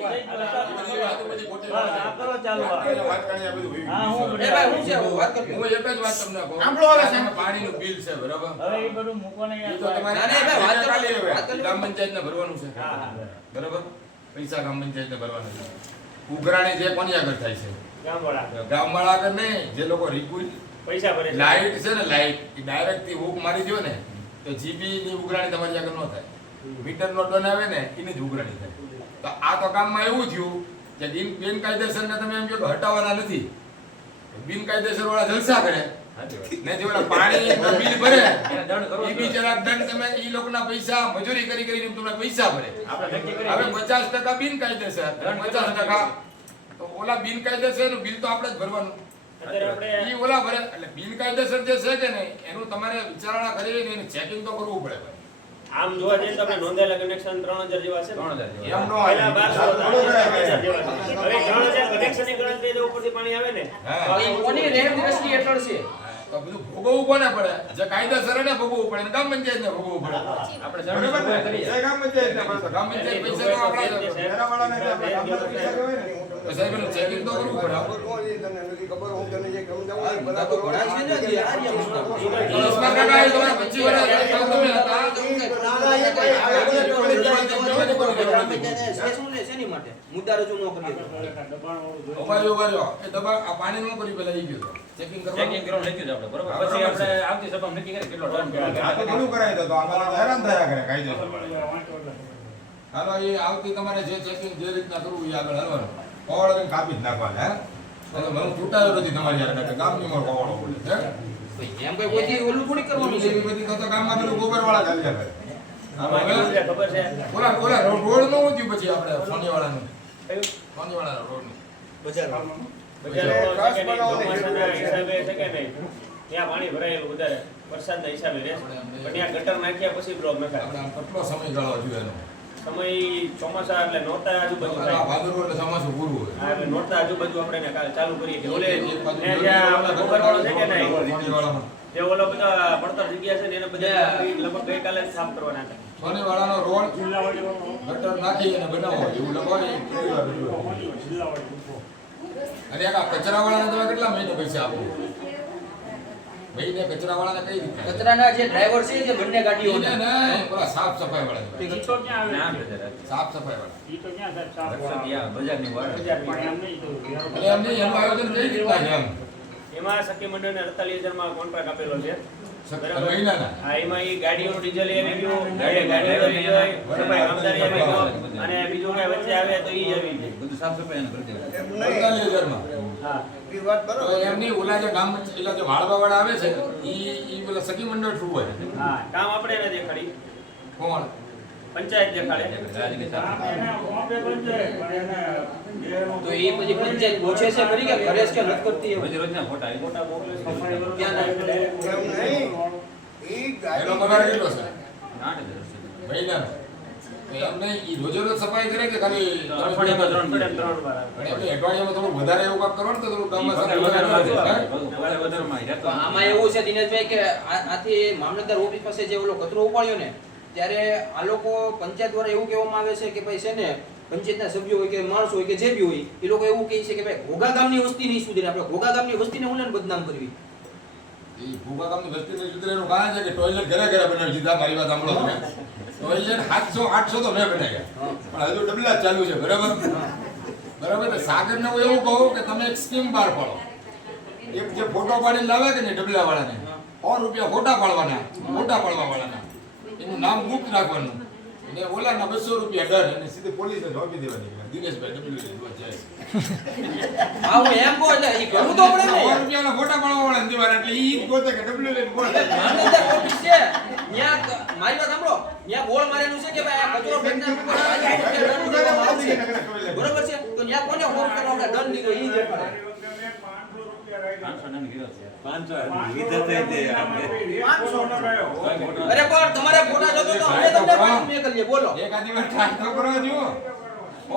વાતો બધી ખોટી વાત આ કરો ચાલુ આ. પેલા વાત કરી આ બધું હા, હોય. હું એ ભાઈ હું છે વાત કરજો. હું એક જ વાત તમને કહું સાંભળો હવે આ પાણીનું બિલ છે બરાબર હવે એ બધું મૂકો ને એ યાર. તો તમારે ના, ના, ભાઈ, વાત કરો. કાલે હવે વાત કરો. ગ્રામ પંચાયતને ભરવાનું છે હા, હા. બરાબર પૈસા ગ્રામ પંચાયતને ભરવાના છે ઉઘરાણી જે કોની આગળ થાય છે ગામવાળા ગામવાળા આગળ નહીં જે લોકો રિપુલ પૈસા ભરે છે. લાઈટ છે ને લાઈટ એ ડાયરેક્ટ થી હુક મારી દો ને તો જીબી ની ઉઘરાણી તમારી આગળ ન થાય મીટર નો ડોન આવે ને એની જ ઉઘરાણી થાય તો આ તો કામમાં એવું થયું કે બિનકાયદેસર ને તમે એમ કહો કે હટાવવાના નથી બિનકાયદેસર વાળા જલસા કરે ને જે ઓલા પાણી બિલ ભરે એને દંડ કરવો એ બી જરાક દંડ તમે ઈ લોકોના પૈસા મજૂરી કરી કરીને તમને પૈસા ભરે આપણે નક્કી કરીએ. હવે 50% બિનકાયદેસર 50% તો ઓલા બિનકાયદેસર નું બિલ તો આપણે જ ભરવાનું અત્યારે આપણે ઈ ઓલા ભરે એટલે બિનકાયદેસર જે છે કે નહીં એનું તમારે વિચારણા કરીને એને ચેકિંગ તો કરવું પડે ભાઈ આમ જોવા જઈએ તો આપણે નોંધાયેલા કનેક્શન 3000 જેવા છે ને? 3000 જેવા. એમ નો પહેલા 1200 હાલે. હતા, 3000 જેવા છે. હવે 3000 કનેક્શનની ગણતરી જો ઉપરથી પાણી આવે ને હા. એ કોની રેડ દ્રષ્ટિ હેઠળ છે તો બધું ભોગવવું કોને પડે જે કાયદેસર એને ભોગવવું પડે ને ગ્રામ પંચાયતને ભોગવવું પડે આપણે દંડ બરાબર ને? સફાઈ કરીએ. જે ગ્રામ પંચાયતને ભરે તો ગ્રામ પંચાયત પૈસા તો આપણા જ તો સાહેબ એનું ચેકિંગ તો કરવું પડે ખબર કોણ છે તને નથી ખબર હું તને જે કહું છું ને બધા તો ઘણા છે ને જે આ રહ્યા મુસ્તફા. ઉસ્માન કાકા એ તમારા 25 વર્ષ હતા શું ને શેની માટે મુદ્દા રજૂ ન કરીએ તો. ઉભા એ દબાણ આ પાણી નું કરી પેલા ઈ ગયો ચેકિંગ ચેકિંગ કરવાનું કરવાનું લખ્યું છે આપણે, બરોબર? પછી આપણે આવતી સભામાં નક્કી કરીએ કેટલો દંડ આ તો કરવાનો. ઘણું કરાય તો અમારા હેરાન થયા કરે કાયદેસર હાલો એ આવતી તમારે જે ચેકિંગ જે રીતના કરવું એ આગળ હાલવાનું કોવળ કરીને કાપી જ નાખવાના હે તો હું છૂટાયો નથી તમારી યાર કે ગામની મોર કોવળો બોલે હે એમ કઈ કોઈ ઓલું થોડી કરવાનું છે બીજી બધી તો ગામમાં પેલું ગોબર વાળા ચાલ્યા કરે આમાં કેવું છે ખબર છે? ઓલા ઓલા રોડ નું ઊંધ્યું પછી આપણે સોની વાળાનું કયું? સોની વાળા રોડ નું બજારમાં બજારમાં છે કે નહીં, ચોમાસાના હિસાબે છે કે નહીં, ત્યાં પાણી ભરાયેલું વધારે વરસાદના હિસાબે રહેશે. પણ ત્યાં ગટર નાખ્યા પછી બ્લોક નખાય. આપણે આમ કેટલો સમય ગાળવો જોઈએ એનો સમય ચોમાસા એટલે નોરતા આજુબાજુ આ થાય. ભાદરવો એટલે ચોમાસું પૂરું હોય હા, એટલે નોરતા આજુબાજુ આપણે એને ચાલુ કરીએ કે ઓલે ને જ્યાં આપણે ગોબરવાળો છે કે નહીં, સોની વાળામાં જે ઓલો બધા પડતર જગ્યા છે ને એને બધા લગભગ ગઈકાલે જ સાફ કરવાના હતા. સોની વાળાનો રોડ ગટર નાખી અને બનાવો એવું લખવાની કેટલી વાર બીજું હોય. અને આ કચરા વાળાને તમે કેટલા મહિને પૈસા આપો મહિને કચરા વાળાને કઈ રીતે કચરાના જે ડ્રાઈવર છે જે બંને ગાડીઓ એને નહીં, પેલા સાફ સફાઈ વાળા ઈ તો ક્યાં ના, આવે? બધા. સાફ સફાઈ વાળા ઈ તો ક્યાં સાહેબ સાફ વર્ષોથી આ બજારની વાળ. પણ એમ નહીં તો એટલે એમને એનું આયોજન કઈ રીતના છે એમ એમાં સખી મંડળને 48,000 માં કોન્ટ્રાક્ટ આપેલો છે. બરાબર? મહિનાના હા, એમાં ઈ ગાડીઓનું ડીઝલ આવી ગયું, ગાડીઓ આવી ગઈ, સફાઈ કામદારી આવી ગયું, અને બીજું કઈ વચ્ચે આવે તો ઈ આવી જાય. બધું સાફ સફાઈ એને કરી દેવાનું. એમ નહીં 45,000 હા. એ વાત તો બરોબર એમની ઓલા જે ગામ પેલા જે વાળવા વાળા આવે છે ઈ પેલા સખી મંડળ થ્રુ હોય હા, કામ આપણે એને દેખાડી, કોણ પંચાયત દેખાડે. રાજકીય સાફ. એને ઓપે બંધ છે, પણ એને તો એ પછી પંચાયત પૂછે છે ખરી કે કરે છે કે નથી કરતી એવું. રોજ રોજના ફોટા આવી. ફોટા મોકલે છે. ક્યાં નાખે? એમ નહીં એ એનો પગાર ગાડી કેટલો છે 8,000 છે. મહિનાનો તો એમ નહીં ઈ રોજે રોજ સફાઈ કરે કે ખાલી અઠવાડિયામાં 3 ત્રણ વાર આવે. અને એમને અઠવાડિયામાં થોડું વધારે એવું કામ કરો ને તો થોડું ગામમાં પગાર સફાઈ વધારે વધારે લાગે. હે? પગાર વધારેમાં રહેતો તો આમાં એવું છે દિનેશભાઈ કે આથી મામલતદાર ઓફિસ પાસે જે ઓલો કચરો ઉપાડ્યો ને ત્યારે આ લોકો પંચાયત દ્વારા એવું કહેવામાં આવે છે કે ભાઈ છે ને પંચાયતના સભ્યો હોય કે માણસો હોય કે જે બી હોય એ લોકો એવું કહે છે કે ભાઈ ઘોઘા ગામની વસ્તી નહીં સુધરે, આપણે ઘોઘા ગામની વસ્તીને ઉલ્લેન બદનામ કરવી. ઈ ભૂગા ગામની વસ્તીને સુધરેલું કારણ છે કે ટોયલેટ ઘરે ઘરે બનાવી દીધા મારી વાત સાંભળો તમે ટોયલેટ 700-800 તો મેં બનાવ્યા પણ હજુ ડબલા જ ચાલુ છે બરાબર બરાબર ને સાગરને હું એવું કહું કે તમે એક સ્કીમ બહાર પાડો એક જે ફોટો પાડીને લાવે કે ને ડબલા વાળાને 100 રૂપિયા ફોટા પાડવાના ફોટા પાડવા વાળાના એનું નામ મુક્ત રાખવાનું અને ઓલાના 200 રૂપિયા દંડ અને સીધી પોલીસને સોંપી દેવાની દિનેશભાઈ ડબલ્યુ જાય હા હું એમ કહું એટલે ઈ કરવું તો પડે ને 100 રૂપિયાના ફોટા પાડવા વાળા દેવાના એટલે ઈ જ ગોતે કે ડબલ્યુ લઈને બોલે મામલતદાર ઓફિસ છે ન્યા મારી વાત સાંભળો ન્યા બોર્ડ મારેલું છે કે ભાઈ આ કચરો ફેંકનાર ઉપર દંડ દેવામાં આવશે. બરોબર છે તો ન્યા કોને ફોન કરવા આપણે દંડ દીધો ઈ જ દેખાડે. 500 નાની ગયો છે. 500 નો રહ્યો. અરે પણ તમારે ફોટા જોતો તો અમે તમને પાછું મેં કરી લઈએ, બોલો એક આદી વાર ટ્રાય તો કરો જો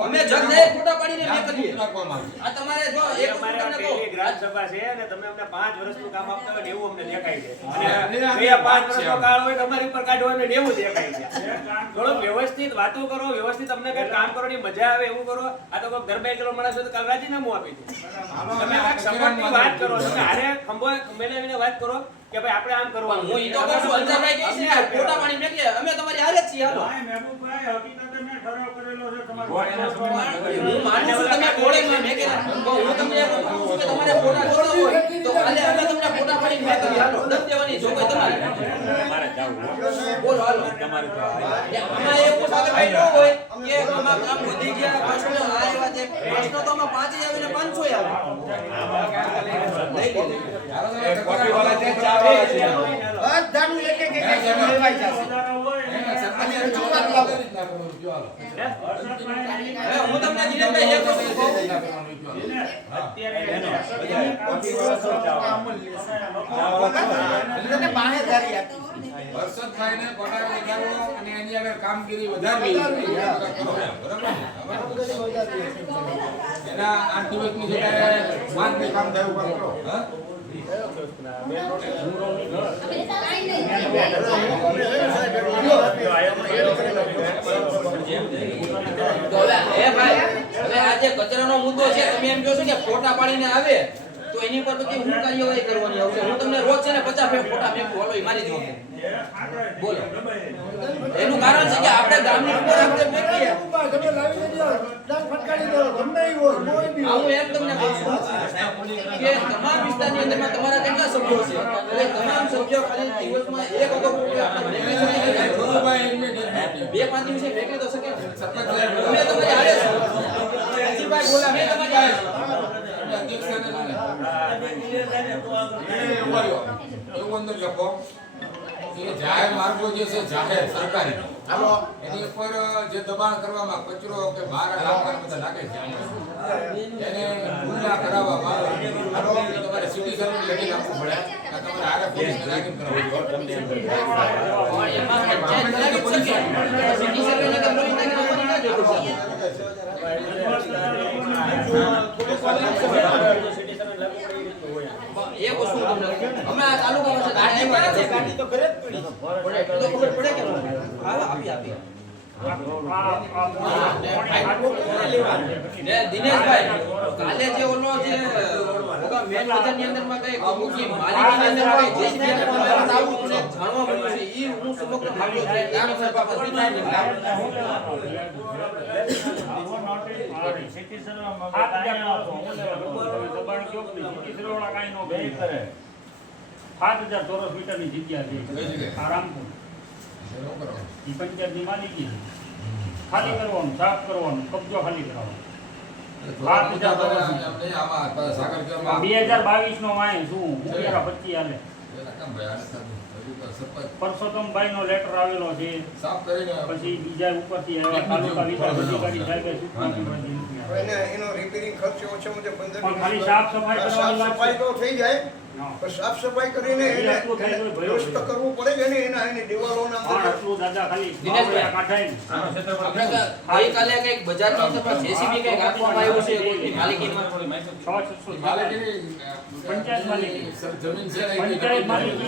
અમે જગ જાય ફોટા પાડીને મેં કરી લઈએ. રાખવામાં આવે આ તમારે જો એક વસ્તુ અમારે તમને પેલી કહું રાજસભા છે અને તમે અમને 5 વર્ષનું કામ આપતા હોય ને એવું અમને દેખાય છે અને અને આ બે 5 વાત છે વર્ષનો કાળ હોય તો અમારી ઉપર કાઢવાનું ને એવું દેખાય છે એક કામ કરો. થોડું વ્યવસ્થિત વાતો કરો, વ્યવસ્થિત તમને કઈ કામ કરવાની મજા આવે એવું કરો. આ તો કોઈ ઘરમાં એકલો માણસ હોય તો કાલ રાજીનામું આપી દે. તમે આ સપોર્ટની વાત કરો, તમે હારે ખંભેલાવીને વાત કરો કે ભાઈ આપણે આમ કરવાનું. હું ઈ તો કહું છું, અંજારભાઈ કહે છે ને, ફોટા પાડી મેકલે, અમે તમારી હારે જ છીએ, હાલો. ભાઈ મહેબૂબભાઈ, હકીકતે મેં ઠરાવ કરેલો છે તમારો ગોળ એના સમયમાં હું માનું છું તમે ઘોડેમાં મેકેલા, પણ હું તમને એમ કહું છું કે તમારે ફોટા જોડો હોય તો કાલે અમે તમને ફોટા પાડીને મેકલી, હાલો. દમ દેવાની જોગવાઈ તમારે. તમારે જાવું બોલો, હાલો. તમારે તો આમાં એવું સાગરભાઈ ન હોય કે આમાં કામ વધી ગયા, પ્રશ્નો આવ્યા છે. પ્રશ્નો તો આમાં 5 આવે ને 500 આવે. લઈ લે. કોફીવાળા છે, ચાવાળા છે. બધાનું એક એક લેવાઈ જશે. વધારો હોય ને, હવે હું તમને દિનેશભાઈ એક વસ્તુ કહું. હર્ષદભાઈને પગાર વધારવો અને એની આગળ કામગીરી વધારવી. એના 8 દિવસની જગ્યાએ 5 નું કામ થયું કામ કરો. હા? તો હવે ભાઈ, હવે આ જે કચરાનો મુદ્દો છે, તમે એમ કહો છો કે ફોટા પાડીને આવે તો એની પર પછી હું કાર્યવાહી કરવાની આવશે. હું તમને રોજ છે ને 50 ફોટા મેકું, હાલો ઈ મારી જવાબ. બોલો. એનું કારણ છે કે આપણે ગામની ઉપર આપણે મેકીએ. હું એમ તમને કહું છું કે તમામ વિસ્તારની અંદરમાં તમારા કેટલા સભ્યો છે, એટલે તમામ સભ્યો ખાલી દિવસમાં એક વખત આપણે મેકલી શકે છે. જોગુભાઈ એક મિનિટ. 2-5 દિવસે મેકલી તો શકે ને. સરપંચ સાહેબ, અમે તમારી હારે છો. અજીભાઈ બોલા, અમે તમારી હારે છો. અધ્યક્ષને એવું આવ્યો. એવું અંદર લખો કે જાહેર માર્ગો જે છે જાહેર સરકારી એની ઉપર જે દબાણ કરવામાં કચરો કે બહાર લાવવા બધા લાગે છે એને ગુના કરાવવામાં આવે તમારે સિટી સર્વિસ લખીને આપવું પડે કે તમારે આગળ પોલીસને લાગીને કરાવવું પડે. એમાં પંચાયત લાગી જ શકે. સિટી સર્વેને તો પોલીસ લાગી આપવાની ના જરૂર છે. એક વસ્તુ તમને અમે આ તાલુકામાં છે, ગાડી માં છે, ગાડી તો ઘરે જ પડી. પડે તો ખબર પડે કે ન પડે? આપી. ને દિનેશભાઈ, કાલે જે ઓલો જે મેન બજારની અંદરમાં કઈ અમુકની માલિકીની અંદર કઈ જેસીબી જાણવા મળ્યું છે, ઈ હું સમગ્ર મામલો છે. નામ સાહેબ આપણે $7,000 ચોરસ મીટરની જગ્યા છે આ રામપુર. એવું કરો. ઈ પંચાયતની માલિકી છે. ખાલી કરવાનું, સાફ કરવાનું, કબજો ખાલી કરવાનો. 7,000 ચોરસ મીટર. એમ નહીં, આમાં સાગર કહેવામાં 2022 નો વાય શું 25 હાલે એના કેમ ભાઈ આને સાહેબ, હજુ તો સરપંચ પરસોત્તમભાઈ નો લેટર આવેલો છે. સાફ કરીને પછી બીજા ઉપરથી આવ્યા તાલુકા વિકાસ અધિકારી સાહેબે સૂચના આપી. એને એનો રિપેરિંગ ખર્ચ ઓછામાં ઓછા 15 પણ ખાલી સાફ સફાઈ કરવાની વાત સફાઈ તો થઈ જાય હા. પણ સાફ સફાઈ કરીને એને એટલું થાય તો ભયો દુરસ્ત કરવું પડે છે ને એની દિવાલોના પણ અંદર આટલું દાદા ખાલી દિનેશભાઈ. કાઢાય ને. આનો ક્ષેત્રફળ આપણે કેટલું? ગઈકાલે કઈક બજારની અંદરમાં જેસીબી કઈક આપવામાં આવ્યું છે કોઈની માલિકીમાં. થોડી માહિતી. 600 માલિકીની પંચાયત માલિકી. જમીન છે ને, પંચાયત માલિકી.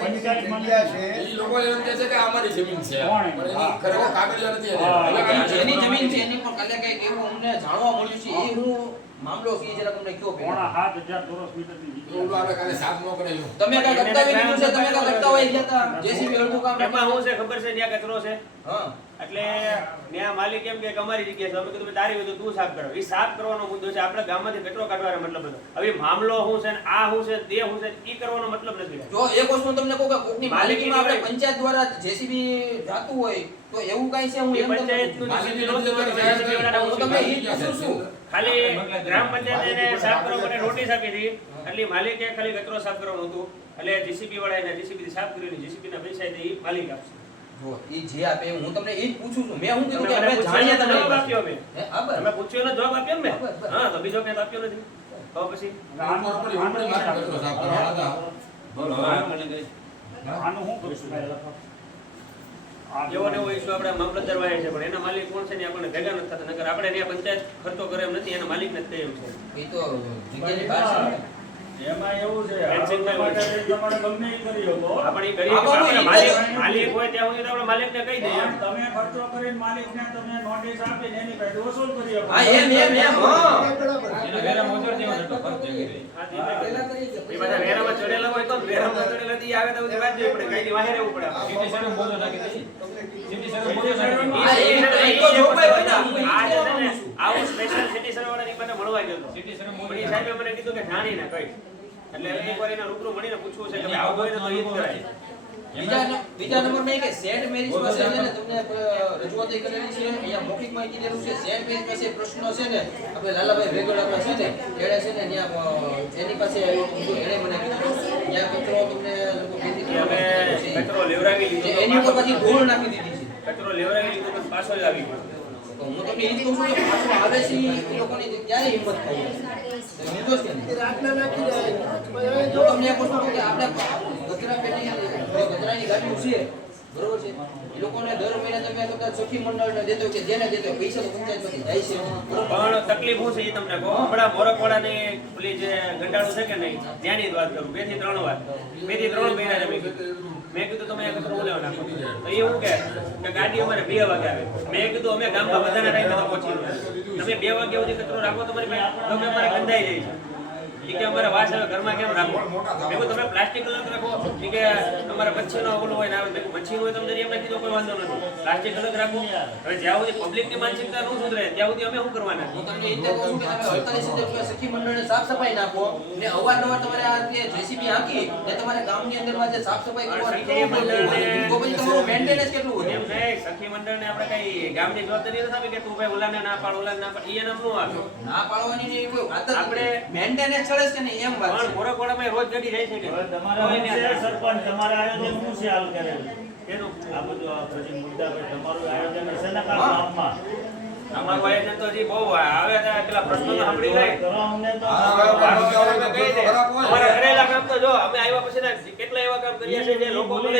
પંચાયત જગ્યા છે એ લોકો એમ કહે છે કે આ અમારી જમીન છે કોણ? પણ એની ખરેખર કાગળિયા નથી હા. જેની જમીન છે એની પણ કાલે કઈક એવું અમને જાણવા મળ્યું છે. એ હું મામલો છે, એ જરા તમને કયો પહેલા. પોણા 7,000 ચોરસ મીટરની તો જગ્યા. ઓલું આપણે કાલે સાફ ન કરાયું. તમે કઈક અટકાવી દીધું છે, તમે કઈક અટકાવાઈ ગયા હતા. જેસીબી અડધું કામ એમાં શું છે ખબર છે, ત્યાં કચરો છે હા. એટલે ત્યાં માલિક એમ કે અમારી જગ્યા છે, અમે કીધું ભાઈ તારી હોય તો તું સાફ કરાવ. એ સાફ કરવાનો મુદ્દો છે, આપણે ગામમાંથી કચરો કાઢવાનો મતલબ હતો. હવે મામલો શું છે ને આ શું છે તે શું છે એ કરવાનો મતલબ નથી. જો એક વસ્તુ તમને કહું કે કોકની માલિકીમાં આપણે પંચાયત દ્વારા જેસીબી જાતું હોય તો એવું કઈ છે? હું એ એમ તમને પંચાયતનું માલિકી જેસીબી નહોતું, નથી એટલે જેસીબી વાળાને હું તમને ઈ જ પૂછું છું. ખાલી ગ્રામ પંચાયતે એને સાફ કરવા માટે નોટિસ આપી હતી. એટલે માલિકે ખાલી કચરો સાફ કરવાનું હતું. એટલે જીસીબી વાળા એને જીસીબી સાફ કર્યું, જીસીબી ના પૈસા એ માલિક આપશે. જો ઈ જે આપે હું તમને ઈ જ પૂછું છું. મેં હું કીધું કે તમે અમે જાણીએ પૂછ્યો તમને જવાબ આપ્યો મેં. હે હા બરાબર. તમે પૂછ્યો ને જવાબ આપ્યો ને મેં. બરાબર. હા તો બીજો કઈ તો આપ્યો નથી. તો પછી ઉપર ઉપરી મારી કચરો સાફ કરવાના હતા. બોલો, હવે આપણને કઈ આનું શું કરશું? એવો ને એવો issue આપણે મામલતદાર વાળે છે, પણ એના માલિક કોણ છે ને આપણને ભેગા નથી થતા. નકર આપણે ત્યાં પંચાયત ખર્ચો કરે એમ નથી, એના માલિકને જ કહે એમ છે. એ તો જગ્યાની બહાર છે ને. એમાં એવું છે Fencing આપણા માટે તમારે ગમે એ કરી શકો. આપણે ઈ કરીએ આ કે બાબુ આપણે ઈ માલિક હોય ત્યાં સુધી તો આપણે માલિકને કહી દઈએ એમ. તમે ખર્ચો કરીને માલિકને તમે નોટિસ આપીને એની પાસે વસૂલ કરી શકો. હા એમ હા. એના વેરા મોજર દેવાનો એટલો ખર્ચ છે. હા, એ બધા વેરામાં ચડેલા હોય તો વેરામાં ચડેલા ઈ આવે તો બધી વાત જોવી પડે, કાંઈની વાહે રહેવું પડે. સિટી સર્વે મોજો નાખી દઈએ. સિટી સર્વે મોજો નાખી દઈએ. હા, એ તો જોવાય હોય ને. આ છે ને, આવું સ્પેશિયલ સિટી સર્વેવાળાની મને મળવા ગયો હતો. સિટી સર્વે મોજો પણ ઈ સાહેબે મને કીધું કે જાણીને કહીશ. એટલે હવે એકવાર એના રૂબરૂ મળીને પૂછવું છે કે ભાઈ આવું હોય ને તો ઈ જ કરાય. બીજા નંબરમાં એ કે સેન્ટ મેરિજ પાસે છે ને તમને રજૂઆત કરેલી છે. અહીંયા મૌખિકમાં કીધેલું છે સેન્ટ મેરિજ પાસે પ્રશ્નો છે ને આપણે લાલાભાઈ વેગડ આપણા છે ને એણે છે ને ત્યાં એની પાસે આવ્યો કીધું એણે મને કીધું ત્યાં કચરો તમને લોકો કે અમે કચરો લેવડાવી લીધો તો એની ઉપર પછી ધૂળ નાખી દીધી છે. કચરો લેવડાવી લીધો તો પાછો જ આવી ગયો. તો હું તમને એ જ કહું છું કે પાછું આવે છે એ લોકોની ક્યારે હિંમત થાય છે નિર્દોષ કે નહીં? હું તમને એક વસ્તુ કહું કે આપણે કચરા પેટી કચરાની ગાડીઓ છે બરોબર છે એ લોકોને દર મહિને તમે કદાચ સખી મંડળને દેતો કે જેને દેતો પૈસા તો પંચાયતમાંથી જાય છે બરોબર. પણ તકલીફ શું છે એ તમને કહું. હમણાં મોરકવાડાની પેલી જે ગંડાળું છે કે નહીં ત્યાંની જ વાત કરું. 2 થી 3 વાર 2 થી 3 મહિના મેં કીધું તમે આ કચરો લેવા નાખો. તો એ એવું કે ગાડી અમારે 2 વાગે આવે. મેં કીધું અમે ગામમાં બધાના ટાઈમે તો પહોંચી તમે 2 વાગ્યા સુધી કચરો રાખો તમારી પાસે તો કે અમારે ગંધાઈ જાય છે. ઈ કે અમારે વાસ હવે ઘરમાં કેમ રાખો? મેં કીધું તમે પ્લાસ્ટિક અલગ રાખો. ઈ કે અમારે મચ્છીનો ઓલું હોય ને આવે. મેં કીધું મચ્છીનું હોય તમને એમ કીધું કોઈ વાંધો નથી. પ્લાસ્ટિક અલગ રાખો. હવે જ્યાં સુધી પબ્લિકની માનસિકતા ન સુધરે ત્યાં સુધી અમે શું કરવાના? હું તમને એ જ કહું છું કે તમે 48 સખી મંડળને સાફ સફાઈ નાખો ને અવારનવાર તમારે આ જે જેસીબી હાંકી ને તમારે ગામની અંદરમાં જે સાફ સફાઈ કરવાની સખી મંડળને- તો પછી તમારું મેન્ટેનન્સ કેટલું હોય? એમ નહીં, સખી મંડળને આપણે કઈ ગામની જવાબદારી નથી આપી કે તું ભાઈ ઓલાને ના પાડ ઓલાને ના પાડ. ઈ એનામ નું આવે. ના પાડવાની ને એવું આપણે આપણે મેન્ટેનન્સ ચડે છે ને એમ વાત પણ છે. મોરકવાડામાં રોજ ગડી જાય છે કે હવે તમારા કોઈને શું છે આ- સરપંચ તમારા આયોજન શું છે હાલ કરેલું? એનું આ બધું આ પછી મુદ્દા પર તમારું આયોજન છે ને કામ ગામમાં અમારું આયોજન તો હજી બહુ આવે છે. પેલા પ્રશ્નો તો સાંભળી જાય. કરો અમને તો અમારા કરેલા કામ તો જો અમે આવ્યા પછી ના કેટલા એવા કામ કર્યા છે જે લોકો બોલે છે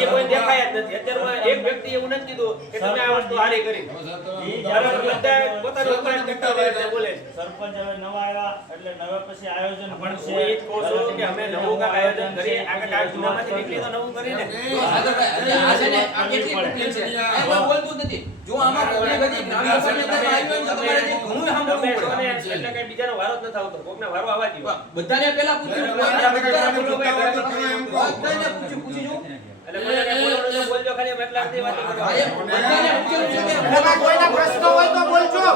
એ કોઈ દેખાય જ નથી. અત્યારે એક વ્યક્તિ એવું નથી કીધું કે તમે આ વસ્તુ હારી કરી. બરાબર, બધા પોતાનું અપરાધ કરતા હોય એટલે બોલે છે. સરપંચ હવે નવા આવ્યા એટલે નવા પછી આયોજન પણ હું એ જ કહું છું કે અમે નવું કાંઈક આયોજન કરીએ. આ કાંઈક આ જૂનામાંથી નીકળી તો નવું કરીને. જો આગળ આ છે ને આ કેટલી public છે આ કોઈ બોલતું જ નથી. જો આમાં public હજી ગ્રામ સભાની અંદર આવી હોય તો તમારે જે ઘણું સાંભળવું તમે પડે. એટલે કઈ બીજાનો વારો જ નથી આવતો. કોકને વારો આવવા દ્યો. બધાને પહેલા પૂછ્યું બધાને પૂછી જો એટલે મને કઈ બોલવાનું તો બોલજો ખાલી. અમે એટલા જ વાતો કરવા. બધાને પૂછ્યું છે કે એમાં કોઈના પ્રશ્નો હોય તો બોલજો.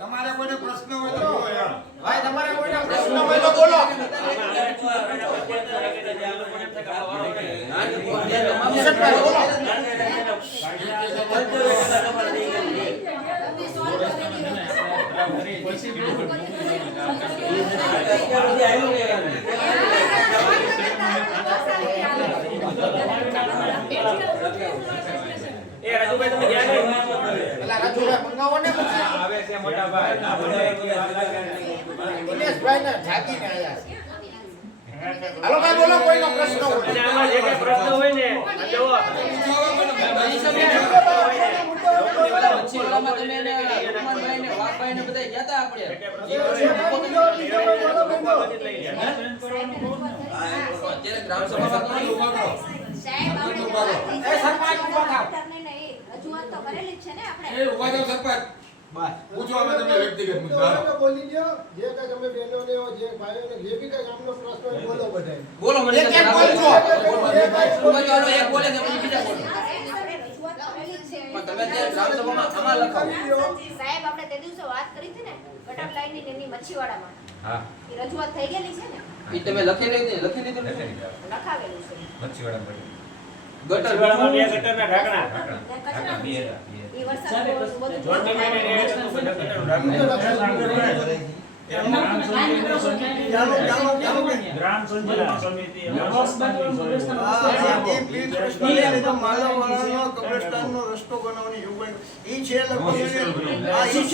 તમારે કોઈને પ્રશ્ન હોય તો કહો યાર. ભાઈ તમારે કોઈના પ્રશ્નો હોય તો બોલો. એ રાજુભાઈ તમે ગયા નહીં? પેલા રાજુભાઈ મંગાવો ને પછી આવે છે મોટા ભાઈ. દિનેશભાઈને જાગીને આયા છે. હાલો ભાઈ બોલો કોઈનો પ્રશ્ન હોય. અને આમાં જે કઈ પ્રશ્ન હોય ને આ જુઓ. મચ્છીવાળામાં તમે એને હનુમાનભાઈ ને વાઘભાઈ ને બધા ગયા તા આપણે અત્યારે ગ્રામ સભામાં કર્યું. સાહેબ આપણે એ સરપંચ ઉભા થાવ. રજૂઆત તો કરેલી જ છે ને આપણે. એ ઉભા થાઓ સરપંચ. બસ પૂછો હવે તમે વ્યક્તિગત મુદ્દા. બોલી દો જે કઈ તમે બહેનોને જે ભાઈઓને જે બી કઈ ગામનો પ્રશ્ન હોય બોલો બધાય. બોલો મને એક એક બોલજો. બોલો એક બોલે છે પછી બીજા બોલો આપણે રજૂઆત કરેલી જ છે. પણ તમે ત્યાં ગ્રામ સભામાં આમાં લખાવો. સાહેબ આપણે તે દિવસે વાત કરી હતી ને ગટર લાઈનની ને એની મચ્છીવાડામાં. હા. એ રજૂઆત થઈ ગયેલી છે ને. ઈ તમે લખી લીધું લખાવેલું છે. મચ્છીવાડા પડી. ગટર શિયાળામાં 2 ગટરના ઢાંકણા. ઢાંકણા બે હતા. એ વરસાદ બધું જોડતી મહિને એ ગટરનું ઢાંકણું. ગ્રામ સંચાલન સમિતિ માલાવાળાનો કબ્રસ્તાનનો રસ્તો બનાવવાની જોગવાઈ ઈ છે લગભગ આ ઈ છે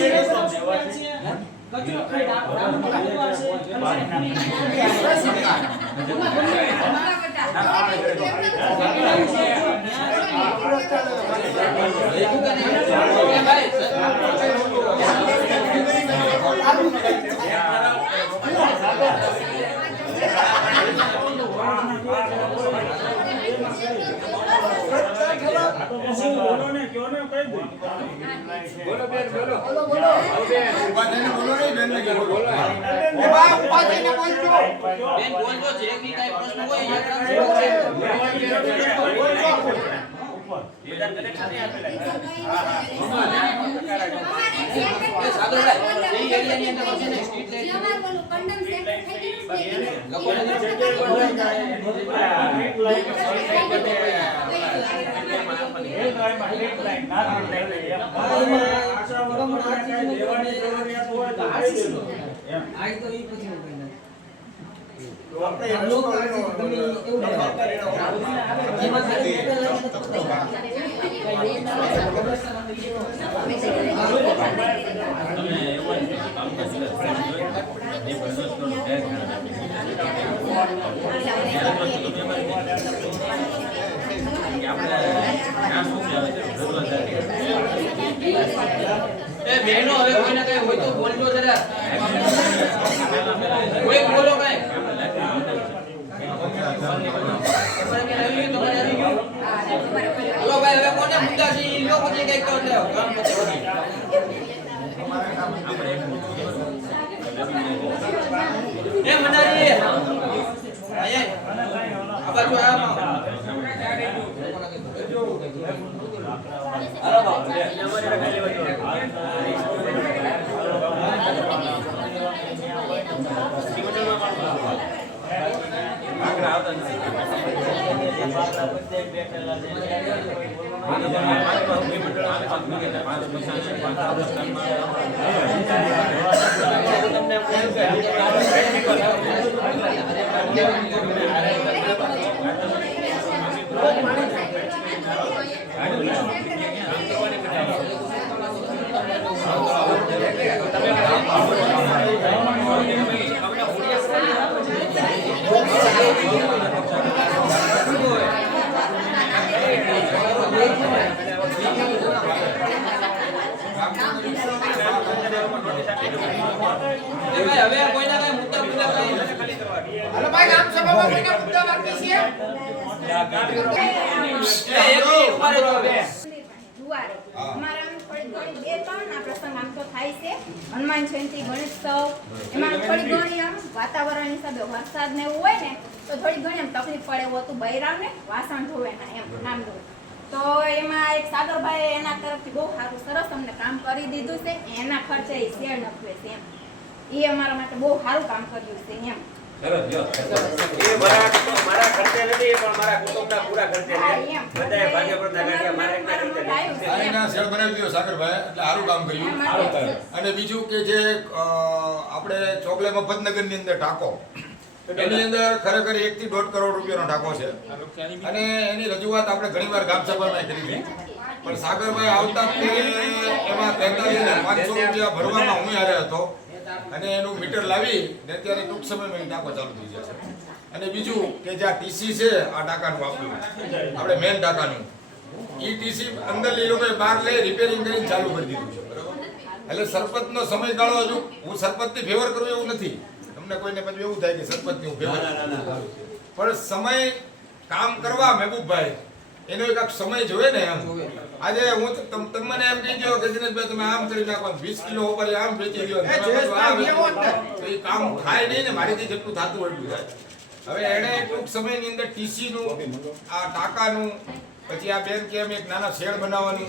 બોલો ને કયો ને કહી દઉં. ઉભા થઈને બોલો નહીં બેન ને કે બોલો. બેન બોલજો, જે બી કાંઈ પ્રશ્ન હોય એ સાગરભાઈ, એ એરિયાની અંદર છે ને સ્ટ્રીટ બહેનો હવે કોઈને કઈ હોય તો બોલજો જરા. કોઈ બોલો કઈ. હલો ભાઈ, હવે કોને મુદ્દા છે ઈ લ્યો, પછી કઈક તો લ્યો. કામ પછી કરી. એ મંડારી આયે આ બાજુ આવો. હાલો બાપ હવે કોઈના કઈ મુદ્દા કઈ. હાલો ભાઈ, ગામ સભામાં કોઈના મુદ્દા બાકી છે? એક મિનિટ ઉભા રહેજો હવે. જુવારે અમારા આમ થોડી ઘણી બે ત્રણ ના પ્રસંગ આમ તો થાય છે. હનુમાન જયંતિ, ગણેશોત્સવ, એમાં થોડી ઘણી આમ વાતાવરણ હિસાબે વરસાદ ને એવું હોય ને તો થોડી ઘણી આમ તકલીફ પડે એવું હતું. બૈરાવ ને વાસણ ધોવે ના એમ નામ ધોવે તો એમાં એક સાગરભાઈ એના તરફથી બહુ સારું સરસ અમને કામ કરી દીધું છે. એના ખર્ચે એ શેર નખવે છે એમ. એ અમારા માટે બહુ સારું કામ કર્યું છે એમ. સરસ લ્યો. એ મારા ખર્ચે નથી પણ મારા કુટુંબના પૂરા ખર્ચે છે. બધાએ ભાગે પડતા કાઢ્યા, મારે એકલા ખર્ચે નથી. આના શેડ બનાવી દીધો સાગરભાઈ, એટલે સારું કામ કર્યું. અને બીજું કે જે આપણે ચોકલે મફતનગરની અંદર ટાંકો, એની અંદર ખરેખર 1 થી 1.5 કરોડ રૂપિયાનો ટાંકો છે. અને એની રજૂઆત આપણે ઘણીવાર ગામ સભામાં કરી હતી. પણ સાગરભાઈ આવતા જ તે એમાં 43,500 રૂપિયા ભરવામાં હું હારે હતો. અને એનું મીટર લાવી ને અત્યારે ટૂંક સમયમાં એ ટાંકો ચાલુ થઈ જશે. અને બીજું કે જે આ ટીસી છે આ ટાંકાનું આપણું આપણે મેન ટાંકાનું ઈ ટીસી અંદર એ લોકોએ બહાર લઈ રિપેરિંગ કરીને ચાલુ કરી દીધું છે, બરાબર. એટલે સરપંચનો સમયગાળો હજુ હું સરપંચની ફેવર કરું એવું નથી. તમને કોઈને પછી એવું થાય કે સરપંચની હું ફેવર પણ સમય કામ કરવા મહેબૂબભાઈ એનો એક સમય જોવે ને એમ. આજે હું તમને એમ કહી દો કે દિનેશભાઈ તમે આમ કરી નાખો 20 કિલો ઉપર આમ વેચી દો તો એ કામ થાય નહીં ને. મારીથી જેટલું થતું હોય એટલું થાય. હવે એણે ટૂંક સમયની અંદર ટીસી નું આ ટાંકાનું પછી આ બેન કે એમ એક નાના શેડ બનાવવાનું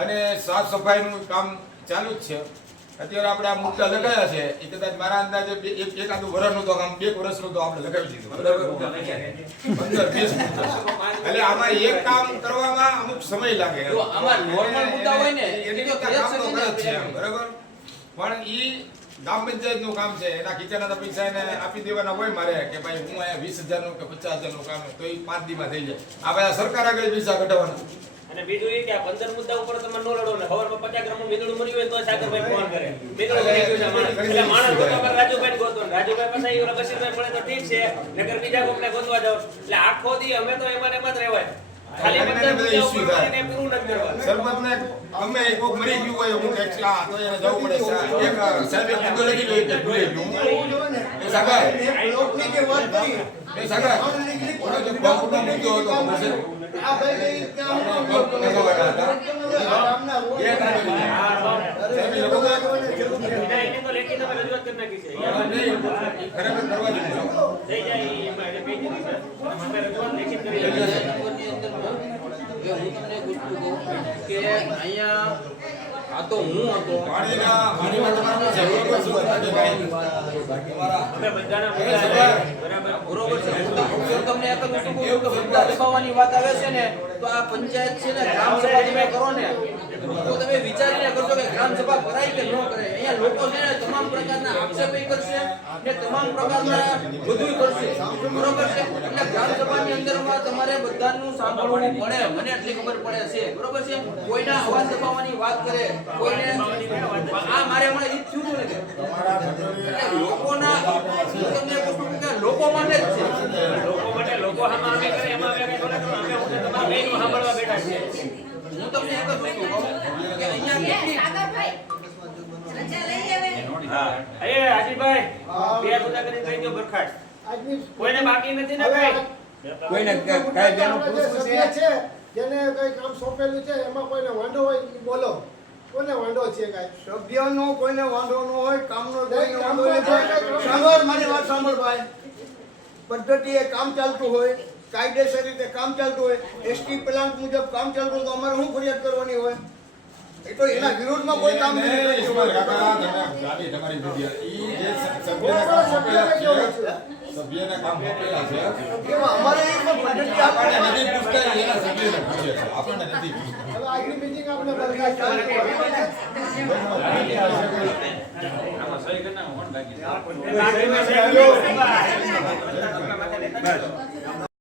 અને સાફ સફાઈનું કામ ચાલુ જ છે. અત્યારે આપણે આ મુદ્દા લગાવ્યા છે એ કદાચ મારા અંદાજે એકાદું વર્ષનું તો કામ 2 વર્ષનું તો આપણે લગાવી દીધું, બરાબર. 15-20 એટલે આમાં એક કામ કરવામાં અમુક સમય લાગે. જો આમાં નોર્મલ મુદ્દા હોય ને એની તો કામ તો કરે જ છે, બરાબર. પણ ઈ ગ્રામ પંચાયતનું કામ છે, એના ખીચાના પૈસા એને આપી દેવાના હોય મારે કે ભાઈ હું અહીંયા 20,000 કે 50,000 કામ તો એ 5 દીમાં થઈ જાય. આ ભાઈ સરકાર આગળ પૈસા કઢાવવાના. અને બીજું એ કે આ 15 મુદ્દા ઉપર તમે નો લડો ને ખબરમાં 50 ગ્રામનું મીંદડું મરી હોય તો સાગરભાઈ ફોન કરે. મીંદડું મરી ગયું છે માણસ. એટલે માણસ ગોતવા પર રાજુભાઈ ગોતો ને રાજુભાઈ પાસે ઓલા બશીરભાઈ મળે તો ઠીક છે, નગર બીજા કોકને ગોતવા જાવ. એટલે આખો દી અમે તો એમાં જ રહેવાય. ખાલી એને બધા બધા issue થાય. એને પૂરું નથી કરવાનું. સરપંચને ગમે એ કોક મરી ગયું હોય અમુક એક્સ્ટ્રા તો એને જવું પડે એક સાહેબ એક મુદ્દો લખી લો એટલે ભૂલી ગયું એવું જોઈએ ને. એ સાગર એક લોકની જે વાત કરી એ સાગર ઓલો જે બાપુનો મુદ્દો હતો ખબર છે? આ ભાઈ કઈ કામ નતો કરતા હતા. ગામના રોડ એ કામ કરી. સાહેબ એ લોકો એના એને તો લેખિતમાં રજૂઆત કરી નાખી છે. ખરેખર કરવા જેવું છે. થઈ જાય એમાં એને કહી દીધી છે. અમે રજૂઆત લેખિત કરી નંબરની છે. અંદરમાં હવે હું તમને એક વસ્તુ કહું કે અહીંયા આ તો હું હતો પાણીમાં તમારું છે બરોબર શું છે તમારા અમે બધાના મુદ્દા બરાબર બરોબર છે હું તમને એક જ વસ્તુ કહું છું કે મુદ્દા દબાવવાની વાત આવે છે ને તો આ પંચાયત છે ને ગ્રામ સભા તમે કરો ને તો તમે વિચારીને કરજો કે ગ્રામ સભા કરાય કે ન કરાય. અહીંયા લોકો છે ને તમામ પ્રકારના આક્ષેપો કરશે ને તમામ પ્રકારના બધું કરશે બરોબર છે. એટલે ગ્રામ સભાની અંદરમાં તમારે બધાનું સાંભળવું પડે. મને એટલી ખબર પડે છે બરોબર છે. કોઈના અવાજ દબાવવાની વાત કરે કોઈને આ મારે હમણાં ઈ થયું ને એટલે લોકોના હું તમને એક વસ્તુ કહું કે લોકો માટે જ છે. લોકો માટે લોકો આમાં અમે કરે એમાં અમે કરે અમે હું તમારા બેયનું સાંભળવા બેઠા છીએ. હું તમને એક જ વસ્તુ કહું કે અહીંયા કેટલી સાગરભાઈ રજા લઈ આવે હા એ આજીભાઈ બે મુદ્દા કરીને કહી દો બરખાસ્ત. આજની કોઈને બાકી નથી ને હવે કઈ કોઈને કાંઈ બેનું જે પૂછવું સભ્ય છે છે જેને કઈ કામ સોંપેલું છે એમાં કોઈને વાંધો હોય ઈ બોલો. કોને વાંધો છે કાંઈ? સભ્યનો કોઈને વાંધો ન હોય કામનો કોઈને નહીં, વાંધો કામનો નથી. કોઈ સાંભળ મારી વાત સાંભળ ભાઈ પદ્ધતિએ કામ ચાલતું હોય કાયદેસર રીતે કામ ચાલતું હોય એસટી પ્લાન્ટ મુજબ કામ ચાલતું હોય તો અમારે શું ફરિયાદ કરવાની હોય એ તો એના વિરોધમાં કોઈ કામ નહીં નહીં, કરતું ઈશ્વર હોય. કાકા, તમે ગાડી તમારી બધી. ઈ જે સભ્યને કામ સોંપેલા છે, સભ્યને કામ સોંપેલા છે. એમાં અમારે એ પણ પદ્ધતિ આપણને આપણને નથી પૂછતા, એના સભ્યને પૂછે છે. આપણને નથી પૂછતા. હવે આગલી meeting આપણે બરખાસ્ત કરીએ. આમાં સહી કરી નાખો, કોણ બાકી છે? બાકી છે.